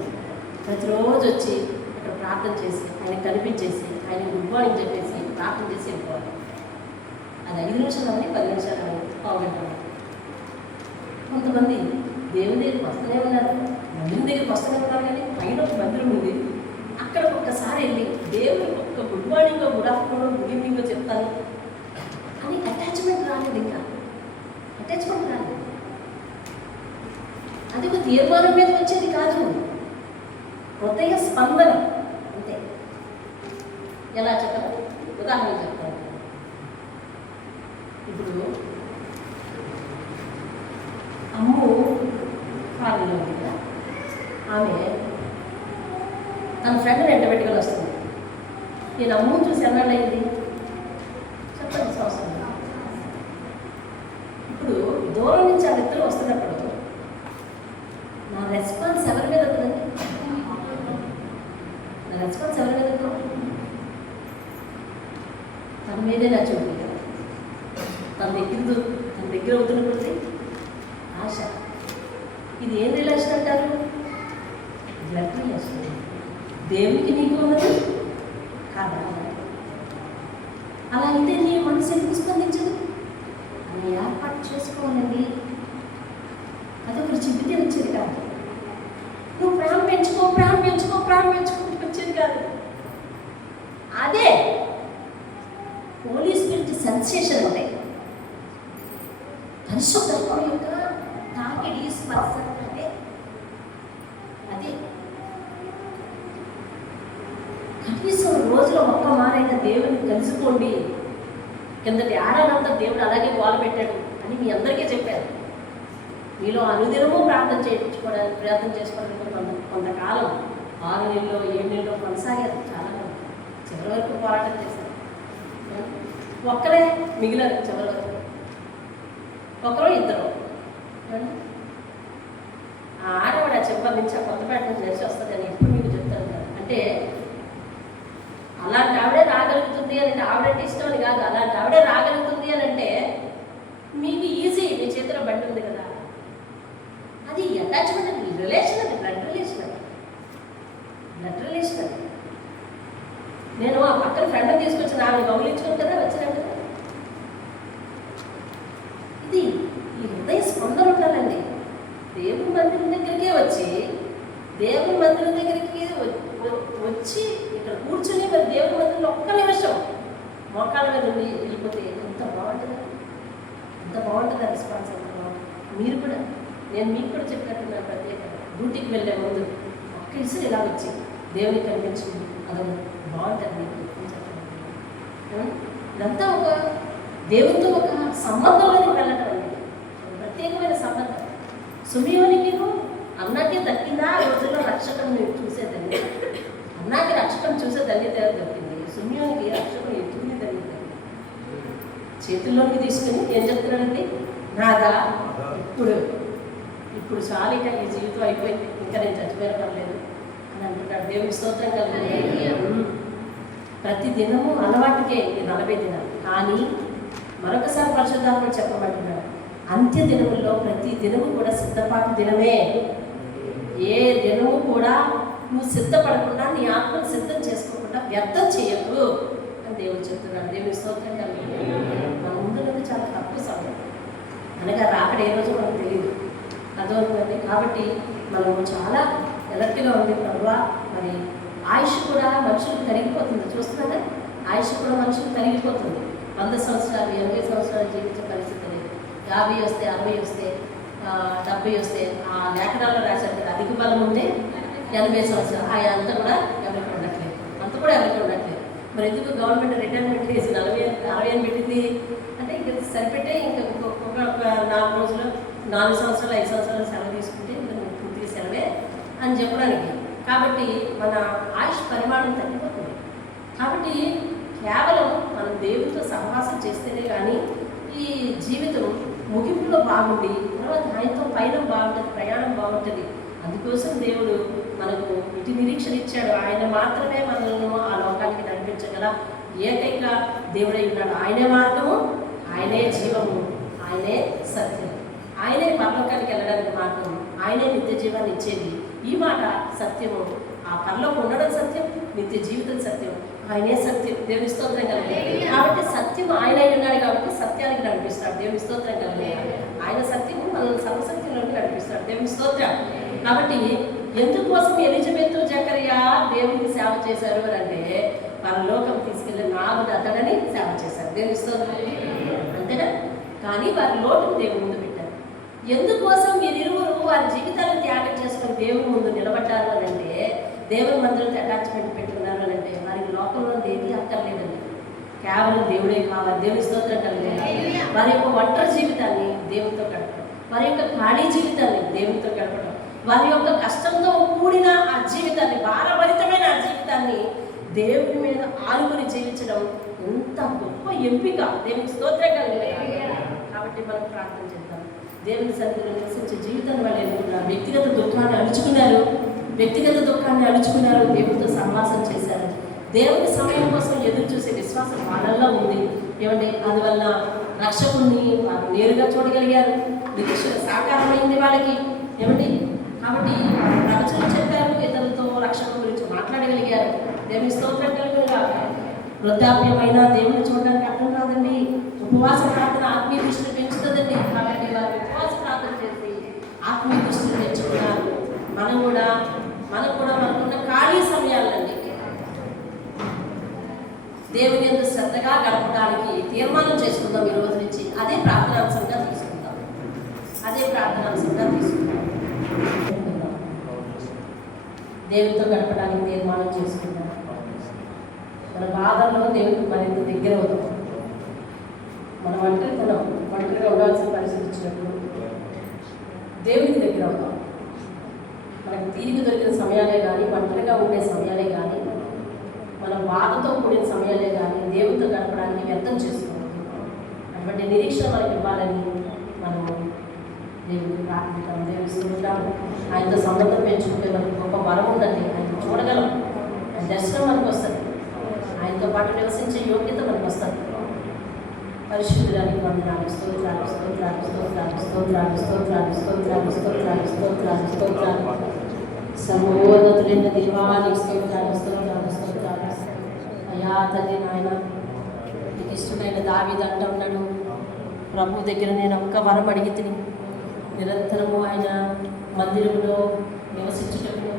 ప్రతిరోజు వచ్చి ఇక్కడ ప్రార్థన చేసి ఆయన కనిపించేసి ఆయన గుడ్ మార్నింగ్ చెప్పేసి ప్రార్థన చేసి వెళ్ళిపోవాలి. అది 5 నిమిషాలు అని 10 నిమిషాలు అని పావుగంట. కొంతమంది దేవుని దగ్గరికి వస్తూనే ఉన్నారు, మందిరం దగ్గరికి వస్తూనే ఉన్నారు, కానీ పైన ఒక మందిరం ఉంది, అక్కడ ఒక్కసారి వెళ్ళి దేవుడికి ఒక్క good morning, good afternoon, good evening చెప్తాను అని అటాచ్మెంట్ రాలేదు. ఇంకా అటాచ్మెంట్ రాలేదు. అది ఒక తీర్మానం మీద వచ్చేది కాదు, హృదయ స్పందన అంతే. ఎలా చెప్పాలి? ఉదాహరణ చెప్తాను. ఇప్పుడు అమ్ము ఫారెన్లో ఉంది కదా, ఆమె తన ఫ్రెండ్ని వెంట పెట్టుకొని వస్తుంది. నేను అమ్ముని చూసి ఎన్నాళ్ళు అయింది చెప్పండి, సంవత్సరం. ఇప్పుడు దూరం నుంచి ఆ వ్యక్తులు వస్తున్నప్పుడు నా రెస్పాన్స్ ఎవరి మీద ఉంటుందండి? నా రెస్పాన్స్ ఎవరి మీద ఉంటుంది? తన మీదే నా చూపు. తన దగ్గర అవుతున్నప్పుడు ఆశ. ఇది ఏం రిలేషన్ అంటారు? Blood relation. దేవునికి నీకు ఉన్నది కాదా? అలా అయితే నీ మనసు ఎందుకు స్పందించదు? అని ఏర్పాటు చేసుకోవాలండి. అదొకరు చెబితే వచ్చేది కాదు. నువ్వు ప్రేమ పెంచుకో వచ్చేది కాదు. అదే హోలీ స్పిరిట్ సెన్సేషన్ ఉంటాయి. పరిశుద్ధత్వం యొక్క తాకిడి స్పర్శ అంటే అదే. కనీసం రోజులో ఒక్క మారైనా దేవుని కలుసుకోండి. కిందటి ఆడాలంతా దేవుడు అలాగే గోల పెట్టాడు అని మీ అందరికీ చెప్పారు. మీలో అనుదినము ప్రార్థన చేసుకోవడానికి కొంతకాలం 6 నెలలో 7 నెలలో కొనసాగారు. చాలా మంది చివరి వరకు పోరాటం చేశారు. ఒక్కరే మిగిలారు చివరి వరకు, ఒకరు ఇద్దరు. ఆ ఆడవాడు ఆ చెప్పల నుంచి ఆ కొత్తపేట నుంచి నడిచి వస్తుందని ఎప్పుడు మీకు చెప్తాను కదా. అంటే అలాంటి ఆవిడే రాగలుగుతుంది అని, ఆవిడంటే ఇష్టం అని కాదు, అలాంటి ఆవిడే రాగలుగుతుంది అని అంటే మీకు ఈజీ, మీ చేతిలో బండి ఉంది కదా. అది అటాచ్మెంట్ రిలేషన్, అది బ్లడ్ రిలేషన్. నేను ఆ పక్కన ఫ్రెండ్ తీసుకొచ్చి ఆమె గౌలించుకుంటారా వచ్చినట్టు. ఇది ఈ హృదయ స్పందన ఉండాలండి. దేవుని మందిరం దగ్గరికే వచ్చి ఇక్కడ కూర్చుని మరి దేవుని మందిరంలో ఒక్క నిమిషం మోకాళ్ళ మీద ఉండి వెళ్ళిపోతే ఎంత బాగుంటుంది, ఎంత బాగుంటుంది ఆ రెస్పాన్స్. ఎంత బాగుంటుంది. మీరు కూడా, నేను మీకు కూడా చెప్పినట్టున్నాను, ప్రత్యేకంగా డ్యూటీకి వెళ్ళే ముందు ఒక్క ఇసురు ఇలా వచ్చి దేవునికి కనిపించింది, అదొక బాగుంటుంది మీకు. ఇదంతా ఒక దేవునితో ఒక సంబంధంలోకి వెళ్ళటం అండి, ప్రత్యేకమైన సంబంధం. సుమియోనికి అన్నాకే దక్కిందా ఆ రోజుల్లో రక్షకుని చూసేదండి. అన్నాకి రక్షకుని చూసే ధన్యత దక్కింది, సుమియోనికి రక్షకుని ఎత్తుకునే ధన్యత. చేతుల్లోకి తీసుకుని ఏం చెప్తున్నాడండి? నాదా ఇప్పుడు చాలిక ఈ జీవితం అయిపోయింది, ఇంకా నేను చచ్చిపోయిన పర్లేదు అని అంటున్నాడు. దేవుని స్తోత్రం కలిగింది. ప్రతి దినము అలవాటుకే 40 దినాలు, కానీ మరొకసారి పరిశుద్ధాత్మ చెప్పమంటున్నాడు, అంత్య దినముల్లో ప్రతి దినము కూడా సిద్ధపాటు దినమే. ఏ దినము కూడా నువ్వు సిద్ధపడకుండా, నీ ఆత్మను సిద్ధం చేసుకోకుండా వ్యర్థం చేయకు అని దేవుడు చెప్తున్నాడు. దేవుని స్తోత్రం కలిగింది. మన ముందున్నది చాలా తక్కువ సమయం, అనగా రాకడ ఏ రోజు మనకు తెలియదు, అదోనండి. కాబట్టి మనము చాలా ఎలర్ట్గా ఉంది. ప్రభువా, మరి ఆయుష్ కూడా మనుషులకు తరిగిపోతుంది. చూస్తున్నాగా ఆయుష్ కూడా మనుషులకు తరిగిపోతుంది. 100 సంవత్సరాలు 80 సంవత్సరాలు జీవించే పరిస్థితి లేదు. 50 వస్తే 60 వస్తే 70 వస్తే ఆ లేఖనాల్లో రాశారు కదా, అధిక బలం ఉంటే 80 సంవత్సరాలు. అంతా కూడా ఎవరికి ఉండట్లేదు, మరి ఎందుకు గవర్నమెంట్ రిటైర్మెంట్ ఏజ్ 60 అని పెట్టింది అంటే ఇంక సరిపెట్టే, ఇంకా ఒక 4 రోజులు 4 సంవత్సరాలు 5 సంవత్సరాలు సెలవు తీసుకుంటే ఇంకా పూర్తిగా సెలవే అని చెప్పడానికి. కాబట్టి మన ఆయుష్ పరిమాణం తగ్గిపోతుంది. కాబట్టి కేవలం మనం దేవుడితో సహవాసం చేస్తేనే కానీ ఈ జీవితం ముగింపులో బాగుండి తర్వాత ఆయనతో పైన బాగుంటుంది, ప్రయాణం బాగుంటుంది. అందుకోసం దేవుడు మనకు ఇటు నిరీక్షణ ఇచ్చాడు. ఆయన మాత్రమే మనల్ని ఆ లోకానికి నడిపించగల ఏకైక దేవుడై ఉన్నాడు. ఆయనే మార్గము, ఆయనే జీవము, ఆయనే సత్యం, ఆయనే పరలోకానికి వెళ్ళడానికి మార్గం, ఆయనే నిత్య జీవాన్ని ఇచ్చేది. ఈ మాట సత్యము. ఆ పరలోకం ఉండడం సత్యం, నిత్య జీవితం సత్యం, ఆయనే సత్యం. దేవుని స్తోత్రం కలిగి. కాబట్టి సత్యం ఆయన ఉన్నాడు కాబట్టి సత్యానికి నడిపిస్తాడు. దేవుని స్తోత్రం కలిగి. ఆయన సత్యము మనల్ని సర్వసత్యంలోకి నడిపిస్తాడు. దేవుని స్తోత్రం. కాబట్టి ఎందుకోసం ఎలిజబెత్ జకరియా దేవునికి సేవ చేశారు అని అంటే పరలోకం తీసుకెళ్ళి నాగుడు అతడని సేవ చేశారు. దేవుని స్తోత్రం. అంతేనా? కానీ వారి లోటును దేవుని ముందు పెట్టారు. ఎందుకోసం వీరిరువురు వారి జీవితాలను త్యాగం చేసుకుని దేవుని ముందు నిలబడ్డారు అని అంటే, దేవుని మందిరంతో అటాచ్మెంట్ పెట్టుకున్నారు అని అంటే వారికి లోకంలో దేని అక్కర్లేదండి, కేవలం దేవుడే కావాలి. దేవుని స్తోత్రం కలిగేది. వారి యొక్క ఒంటరి జీవితాన్ని దేవునితో గడపడం, వారి యొక్క ఖాళీ జీవితాన్ని దేవునితో గడపడం, వారి యొక్క కష్టంతో కూడిన ఆ జీవితాన్ని, భారభరితమైన ఆ జీవితాన్ని దేవుని మీద ఆనుకుని జీవించడం ఎంత గొప్ప ఎంపిక. దేవుని స్తోత్రం కలిగేది. కాబట్టి మనం ప్రార్థన చేద్దాం. దేవుని సన్నిధిలో నివసించే జీవితాన్ని వాళ్ళు ఎన్నుకున్నారు. వ్యక్తిగత దుఃఖాన్ని అలుచుకున్నారు. దేవునితో సహవాసం చేశారు. దేవుని సమయం కోసం ఎదురు చూసే విశ్వాసం వాళ్ళల్లో ఉంది. ఏమంటే అందువల్ల రక్షకుడిని వారు నేరుగా చూడగలిగారు. నిరీక్షణ సాకారమైంది వాళ్ళకి. ఏమండి కాబట్టి ప్రవచనం చెప్పారు, ఇతరులతో రక్షణ గురించి మాట్లాడగలిగారు. దేవుని స్తోత్రం కలుగుగా. వృద్ధాప్యమైన దేవుని చూడడానికి అర్థం కాదండి. ఉపవాస ప్రార్థన ఆత్మీయ దృష్టిని పెంచుతుందండి. కాబట్టి వారు ఉపవాస ప్రార్థన చేసి ఆత్మీయ దృష్టిని పెంచుకున్నారు. మనం కూడా మనకున్న ఖాళీ సమయాలండి దేవుని యందు శ్రద్ధగా గడపడానికి తీర్మానం చేసుకుందాం. ఈ రోజు నుంచి అదే ప్రార్థనాంశంగా తీసుకుందాం. దేవునితో గడపడానికి తీర్మానం చేసుకుందాం. మన బాధల్లో దేవునికి మరింత దగ్గర అవుతాం. మనం ఒంటరిగా ఉండాల్సిన పరిస్థితి వచ్చినప్పుడు దేవునికి దగ్గర అవుతాం. మనకు తీరిక దొరికిన సమయాలే కానీ, ఒంటరిగా ఉండే సమయాలే కానీ, మన బాధతో కూడిన సమయాలే కానీ దేవునితో గడపడానికి వ్యర్థం చేసుకోవాలి. అటువంటి నిరీక్షణ మనకి ఇవ్వాలని మనం దేవుడిని ప్రార్థిస్తాం. దేవుని స్తోత్రం. ఆయనతో సంబంధం పెంచుకుంటే మనకి గొప్ప వరం ఉందండి. ఆయన చూడగలం, ఆయన దర్శనం మనకు వస్తుంది, ఆయనతో పాటు నివసించే యోగ్యత మనకు వస్తుంది. పరిశుద్ధుడానికి వందనాలు. స్తోత్రాలు. సర్వోన్నతులైన దేవానికి స్తోత్రాలు. అయ్యా తండ్రి నాయన, నీకు ఇష్టమైన దావీదు అంటూ ఉన్నాడు, ప్రభు దగ్గర నేను ఒక్క వరం అడిగి తిని నిరంతరము ఆయన మందిరంలో నివసించుటకు,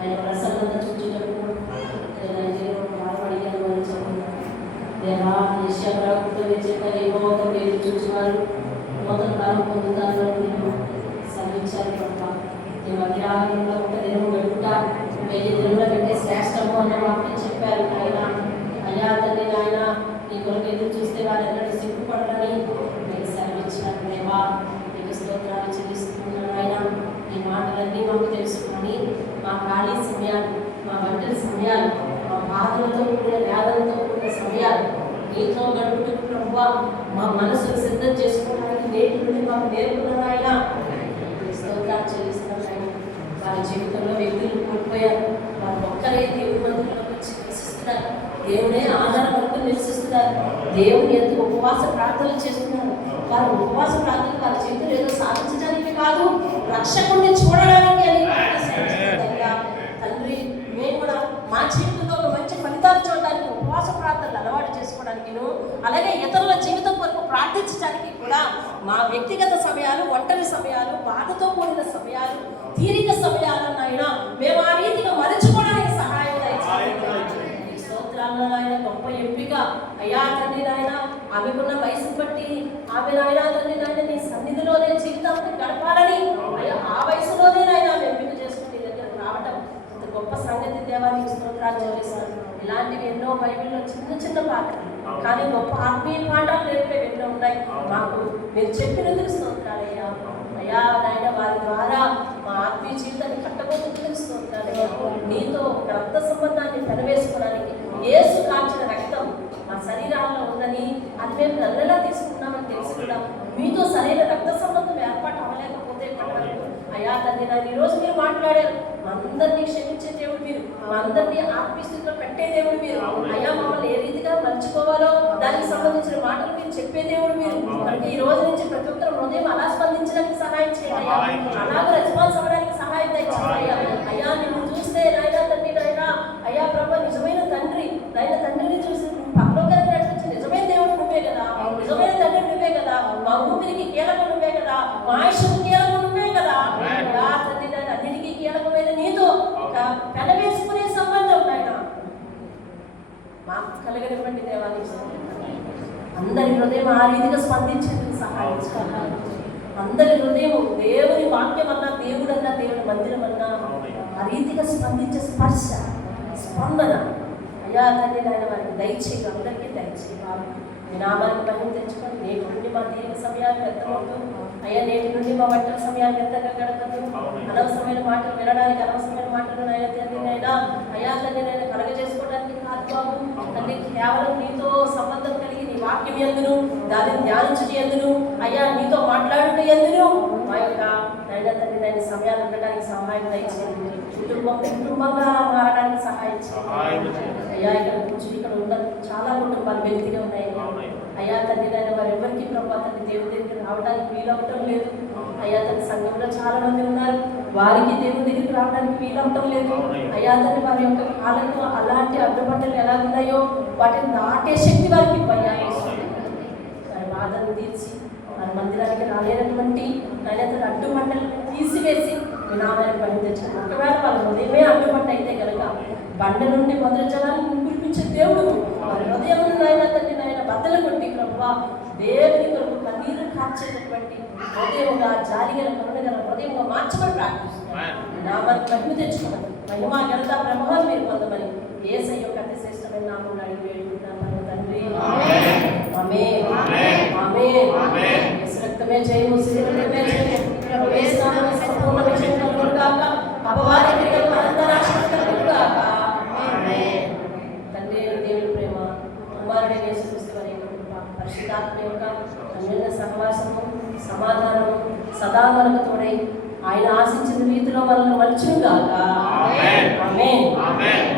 ఆయన ప్రసన్నత చూచుటకు నేను ఒక వరం అడిగాను అని చెప్తున్నాను. దేవా యెషయా చెప్పారు, ఏమో పేరు చూసేవారు నూతన కాలం పొందుతారు నేను సెలవిచ్చారు. ప్రభు నీ మధ్యాహ్నంలో ఒక దినం గడుపుట 1000 దినముల కంటే శ్రేష్టము అన్న వాక్యం చెప్పారు. ఆయన అయ్యా తండ్రి నాయన, నీ కొరకు ఎదురు చూస్తే వారు ఎన్నడూ సిగ్గుపడరని మీకు సెలవిచ్చారు. దేవా నీకు స్తోత్రాలు చెల్లిస్తున్నాను. ఆయన ఈ మాటలన్నీ మాకు తెలుసుకొని మా ఖాళీ సమయాలు, మా ఒంటరి సమయాలు, మా బాధలతో కూడిన వేదనతో కూడిన సమయాలు నీతో గడుపుటకు ప్రభువా మా మనసును సిద్ధం చేసుకోవడానికి నేటి నుండి మాకు నేర్పుకున్న ఆయన స్తోత్రాలు చెల్లిస్తున్నాను. ఆయన వారి జీవితంలో వ్యక్తులు కోల్పోయారు. వారు ఒక్కరే దేవుని మందిరంలోకి వచ్చి నివసిస్తున్నారు. దేవుడే ఆధారం అనుకుని నివసిస్తున్నారు. దేవుని ఎందు ఉపవాస ప్రార్థనలు చేస్తున్నారు. వారు ఉపవాస ప్రార్థనలు వారి జీవితంలో ఏదో సాధించడానికి కాదు, రక్షకుడిని చూడడానికి అని. తండ్రి, మేము కూడా మా జీవితంలో ఒక మంచి ఫలితాలు చూడడానికి ఉపవాస ప్రార్థనలు అలవాటు చేసుకోవడానికి, అలాగే ఇతరుల జీవితం కొరకు ప్రార్థించడానికి కూడా మా వ్యక్తిగత సమయాలు, ఒంటరి సమయాలు, బాధతో కూడిన సమయాలు, తీరిక సమయాలు నాయన మేము ఆ రీతిగా మరచుకోవడానికి సహాయం ఈ స్తోత్రాల్లో నాయన గొప్ప ఎంపిక. అయ్యా తండ్రి నాయన, ఆమెకున్న వయసును బట్టి ఆమె నాయన తండ్రి నాయన నీ సన్నిధిలోనే జీవితాన్ని గడపాలని అయ్యా ఆ వయసులోనే నాయన ఎంపిక చేసుకుని దగ్గర రావటం గొప్ప సంగతి. దేవానికి స్తోత్రాలు చెల్లిస్తాను. ఇలాంటివి ఎన్నో బైబిల్లో చిన్న పాత్రలు, కానీ గొప్ప ఆత్మీయ పాఠాలు నేర్పేవి ఎన్నో ఉన్నాయి. మాకు మీరు చెప్పినందుకు స్తోత్రాలయ్యా. అయ్యా నాయన, వారి ద్వారా మా ఆత్మీయ జీవితాన్ని కట్టబోతున్నందుకు స్తోత్రాలయ్యా. నీతో రక్త సంబంధాన్ని పెనవేసుకోవడానికి యేసు కాచిన రక్తం మా శరీరాల్లో ఉందని, అది మేము నల్లలా తీసుకున్నామని తెలిసి కూడా మీతో సరైన రక్త సంబంధం ఏర్పాటు అవ్వలేకపోతే అయ్యా తండ్రి నాయన, ఈరోజు మీరు మాట్లాడారు. మా అందరినీ క్షమించే దేవుడు మీరు, మా అందరినీ ఆత్మీయ స్థితిలో పెట్టే దేవుడు మీరు. అయ్యా మమ్మల్ని ఏ రీతిగా మర్చిపోవాలో దానికి సంబంధించిన మాటలు మీరు చెప్పే దేవుడు మీరు. అంటే ఈ రోజు నుంచి ప్రతి ఒక్కరు హృదయం అలా స్పందించడానికి సహాయం చేయాలి. అలాగే రెస్పాన్స్ అవ్వడానికి సహాయం చేయాలి. అయ్యా నిన్ను చూస్తే నాయన తండ్రి నాయన, అయ్యా ప్రభు నిజమైన తండ్రి నాయన, తండ్రిని చూసి పరలోకానికి నడిపించి నిజమైన దేవుడు నువ్వే కదా, నిజమైన తండ్రి నువ్వే కదా, మా ఊపిరికి కీలకం నువ్వే కదా. మాయిషకు కీలకం నువ్వే కదా. అయ్యా తండ్రి నాయన అన్నిటికీ కీలకమైన నీతో పెనవేసుకునే సంబంధం నాయన మాకు కలిగినటువంటి దేవానికి అందరి హృదయం ఆ రీతిగా స్పందించేందుకు సహాయం చేయాలి. అందరి హృదయం దేవుని వాక్యం అన్నా, దేవుడు అన్నా, దేవుని మందిరం అన్నా ఆ రీతిగా స్పందించే స్పర్శ, స్పందన అయ్యా తండ్రి నాయన వారికి దయచేయి, అందరికీ దయచేయి. మీ నామానికి మహిమ తెచ్చుకొని నేటి నుండి మా దీర్ఘ సమయాలు వ్యర్థమవుతూ అయ్యా, నేటి నుండి మా వంటల సమయాలు వ్యర్థంగా గడపదు. అనవసరమైన మాటలు వినడానికి, అనవసరమైన మాటలు నాయన తండ్రి నాయన అయ్యా తండ్రి నాయన కలగ చేసుకోవడానికి కాదు బాబు తండ్రి, కేవలం నీతో సంబంధం కలిగి నీ వాక్యం ఎందును, దానిని ధ్యానించడం ఎందును, అయ్యా నీతో మాట్లాడటం ఎందును మా యొక్క నాయన తండ్రి నాయన సమయాలు ఉండడానికి సహాయం దయచేయండి. కుటుంబంగా మారడానికి సహాయం చేయండి అయ్యా. ఇక్కడ ఉన్న చాలా కుటుంబాలు వెలితిగా ఉన్నాయి అయ్యా తండ్రి నాయన. వారు ఎవరికి ప్రభావ తండ్రి దేవుని దగ్గరికి రావడానికి వీలవటం లేదు అయ్యా. తండ్రి సంఘంలో చాలా మంది ఉన్నారు, వారికి దేవుని దగ్గరికి రావడానికి వీలవటం లేదు అయ్యా. తండ్రి వారి యొక్క కాలంలో అలాంటి అడ్డుపట్టలు ఎలా ఉన్నాయో వాటిని దాటే శక్తి వారికి ఇవ్వాలి. వారి బాధను తీర్చి వారి మందిరానికి రాలేనటువంటి ఆయన అడ్డుపట్టలను తీసివేసి మీ నామాన్ని బయలుదేర్చారు. ఒకవేళ వాళ్ళ హృదయమే అడ్డుపట్ట అయితే కనుక బండ నుండి మొదటి జనాన్ని కురిపించే దేవుడు వారి హృదయం నాయన తండ్రి నాయన బద్దలు కొట్టి ప్రభావ దేవుని కొరకు కన్నీరు కార్చేటటువంటి హృదయంగా, జాలిగల కరుణగల హృదయంగా మార్చమని ప్రార్థిస్తున్నాను. నామాన్ని మహిమ తెచ్చుకోమని, మహిమ ఘనత ప్రభావం మీరు పొందమని యేసయ్య యొక్క అతి శ్రేష్టమైన నామములో అడిగి వేడుకుంటున్నాను తండ్రి. ఆమేన్ ఆమేన్. యేసు రక్తమే జయము, శిలువమే జయము, యేసు నామములో సంపూర్ణ విజయం కలుగును గాక. అపవాది క్రియలకు అంతరాశ కలుగును గాక. ఆమేన్. తండ్రి దేవుని ప్రేమ, కుమారుడైన యేసు క్రీస్తు వారి యొక్క కృప, పరిశుద్ధాత్మ యొక్క అన్యోన్య సహవాసము, సమాధానము సదా మనకు తోడై ఆయన ఆశించిన రీతిలో మనల్ని మలుచును గాక. ఆమేన్ ఆమేన్.